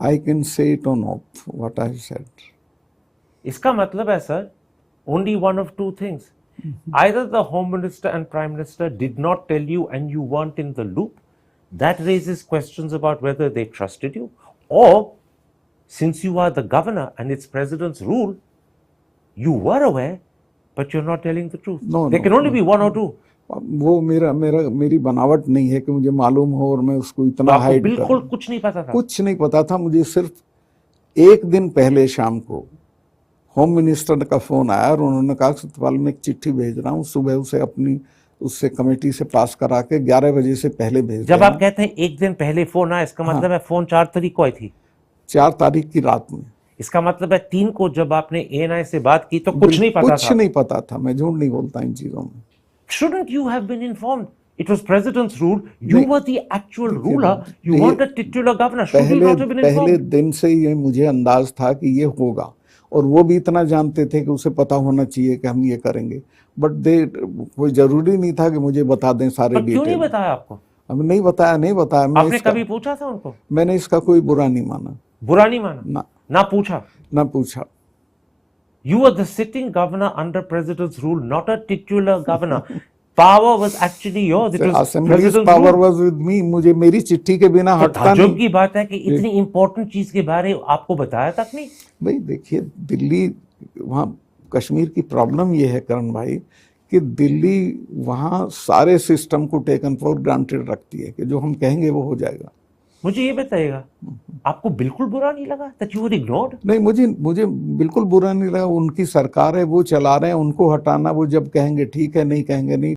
I can say it on oath, what I said. इसका मतलब है sir, only one of two things. Either the Home Minister and Prime Minister did not tell you and you weren't in the loop. That raises questions about whether they trusted you. Or, since you are the governor and it's President's rule, you were aware, but you're not telling the truth. No, There no, can only no. be one or two. वो मेरी बनावट नहीं है कि मुझे मालूम हो और मैं उसको तो इतना आपको हाइड बिल्कुल कुछ नहीं पता था। कुछ नहीं पता था। मुझे सिर्फ एक दिन पहले शाम को होम मिनिस्टर का फोन आया और उन्होंने कहा सत्यपाल मैं एक चिट्ठी भेज रहा हूँ, सुबह उसे अपनी उससे कमेटी से पास करा के 11 बजे से पहले भेज जब देना। आप कहते हैं एक दिन पहले फोन आया, इसका मतलब है फोन 4 तारीख को आई थी। 4 तारीख की रात में। इसका मतलब है 3 को जब आपने ANI से बात की तो कुछ नहीं पता कुछ था। नहीं पता था, मैं झूठ नहीं बोलता इन चीजों में। Shouldn't you have been informed? It was President's rule. You नहीं, were the actual ruler. You ये weren't a titular governor. Should you not have been पहले informed? दिन से ये मुझे अंदाज था कि ये होगा और वो भी इतना जानते थे कि उसे पता होना चाहिए कि हम ये करेंगे, बट कोई जरूरी नहीं था कि मुझे बता दें सारे पर क्यों नहीं डिटेल। बताया आपको? अब नहीं बताया मैं आपने इसका कभी पूछा था उनको? मैंने इसका कोई बुरा नहीं माना, बुरा नहीं माना? ना ना पूछा? ना पूछा। You were the sitting governor under President's rule, not a titular governor. Power was actually yours. It was assemblies President's power rule. Was with me, मुझे मेरी चिट्ठी के बिना तो हटता ताज्जुब नहीं। की बात है कि इतनी इंपॉर्टेंट चीज के बारे में आपको बताया तक नहीं। भाई देखिए, दिल्ली वहाँ कश्मीर की प्रॉब्लम ये है करण भाई कि दिल्ली वहाँ सारे सिस्टम को टेकन फॉर ग्रांटेड रखती है कि जो हम कहेंगे वो हो जाएगा। मुझे ये बताइएगा, आपको बिल्कुल बुरा नहीं लगा that you were ignored? नहीं, मुझे बिल्कुल बुरा नहीं लगा। उनकी सरकार है, वो चला रहे हैं, उनको हटाना, वो जब कहेंगे ठीक है, नहीं कहेंगे नहीं।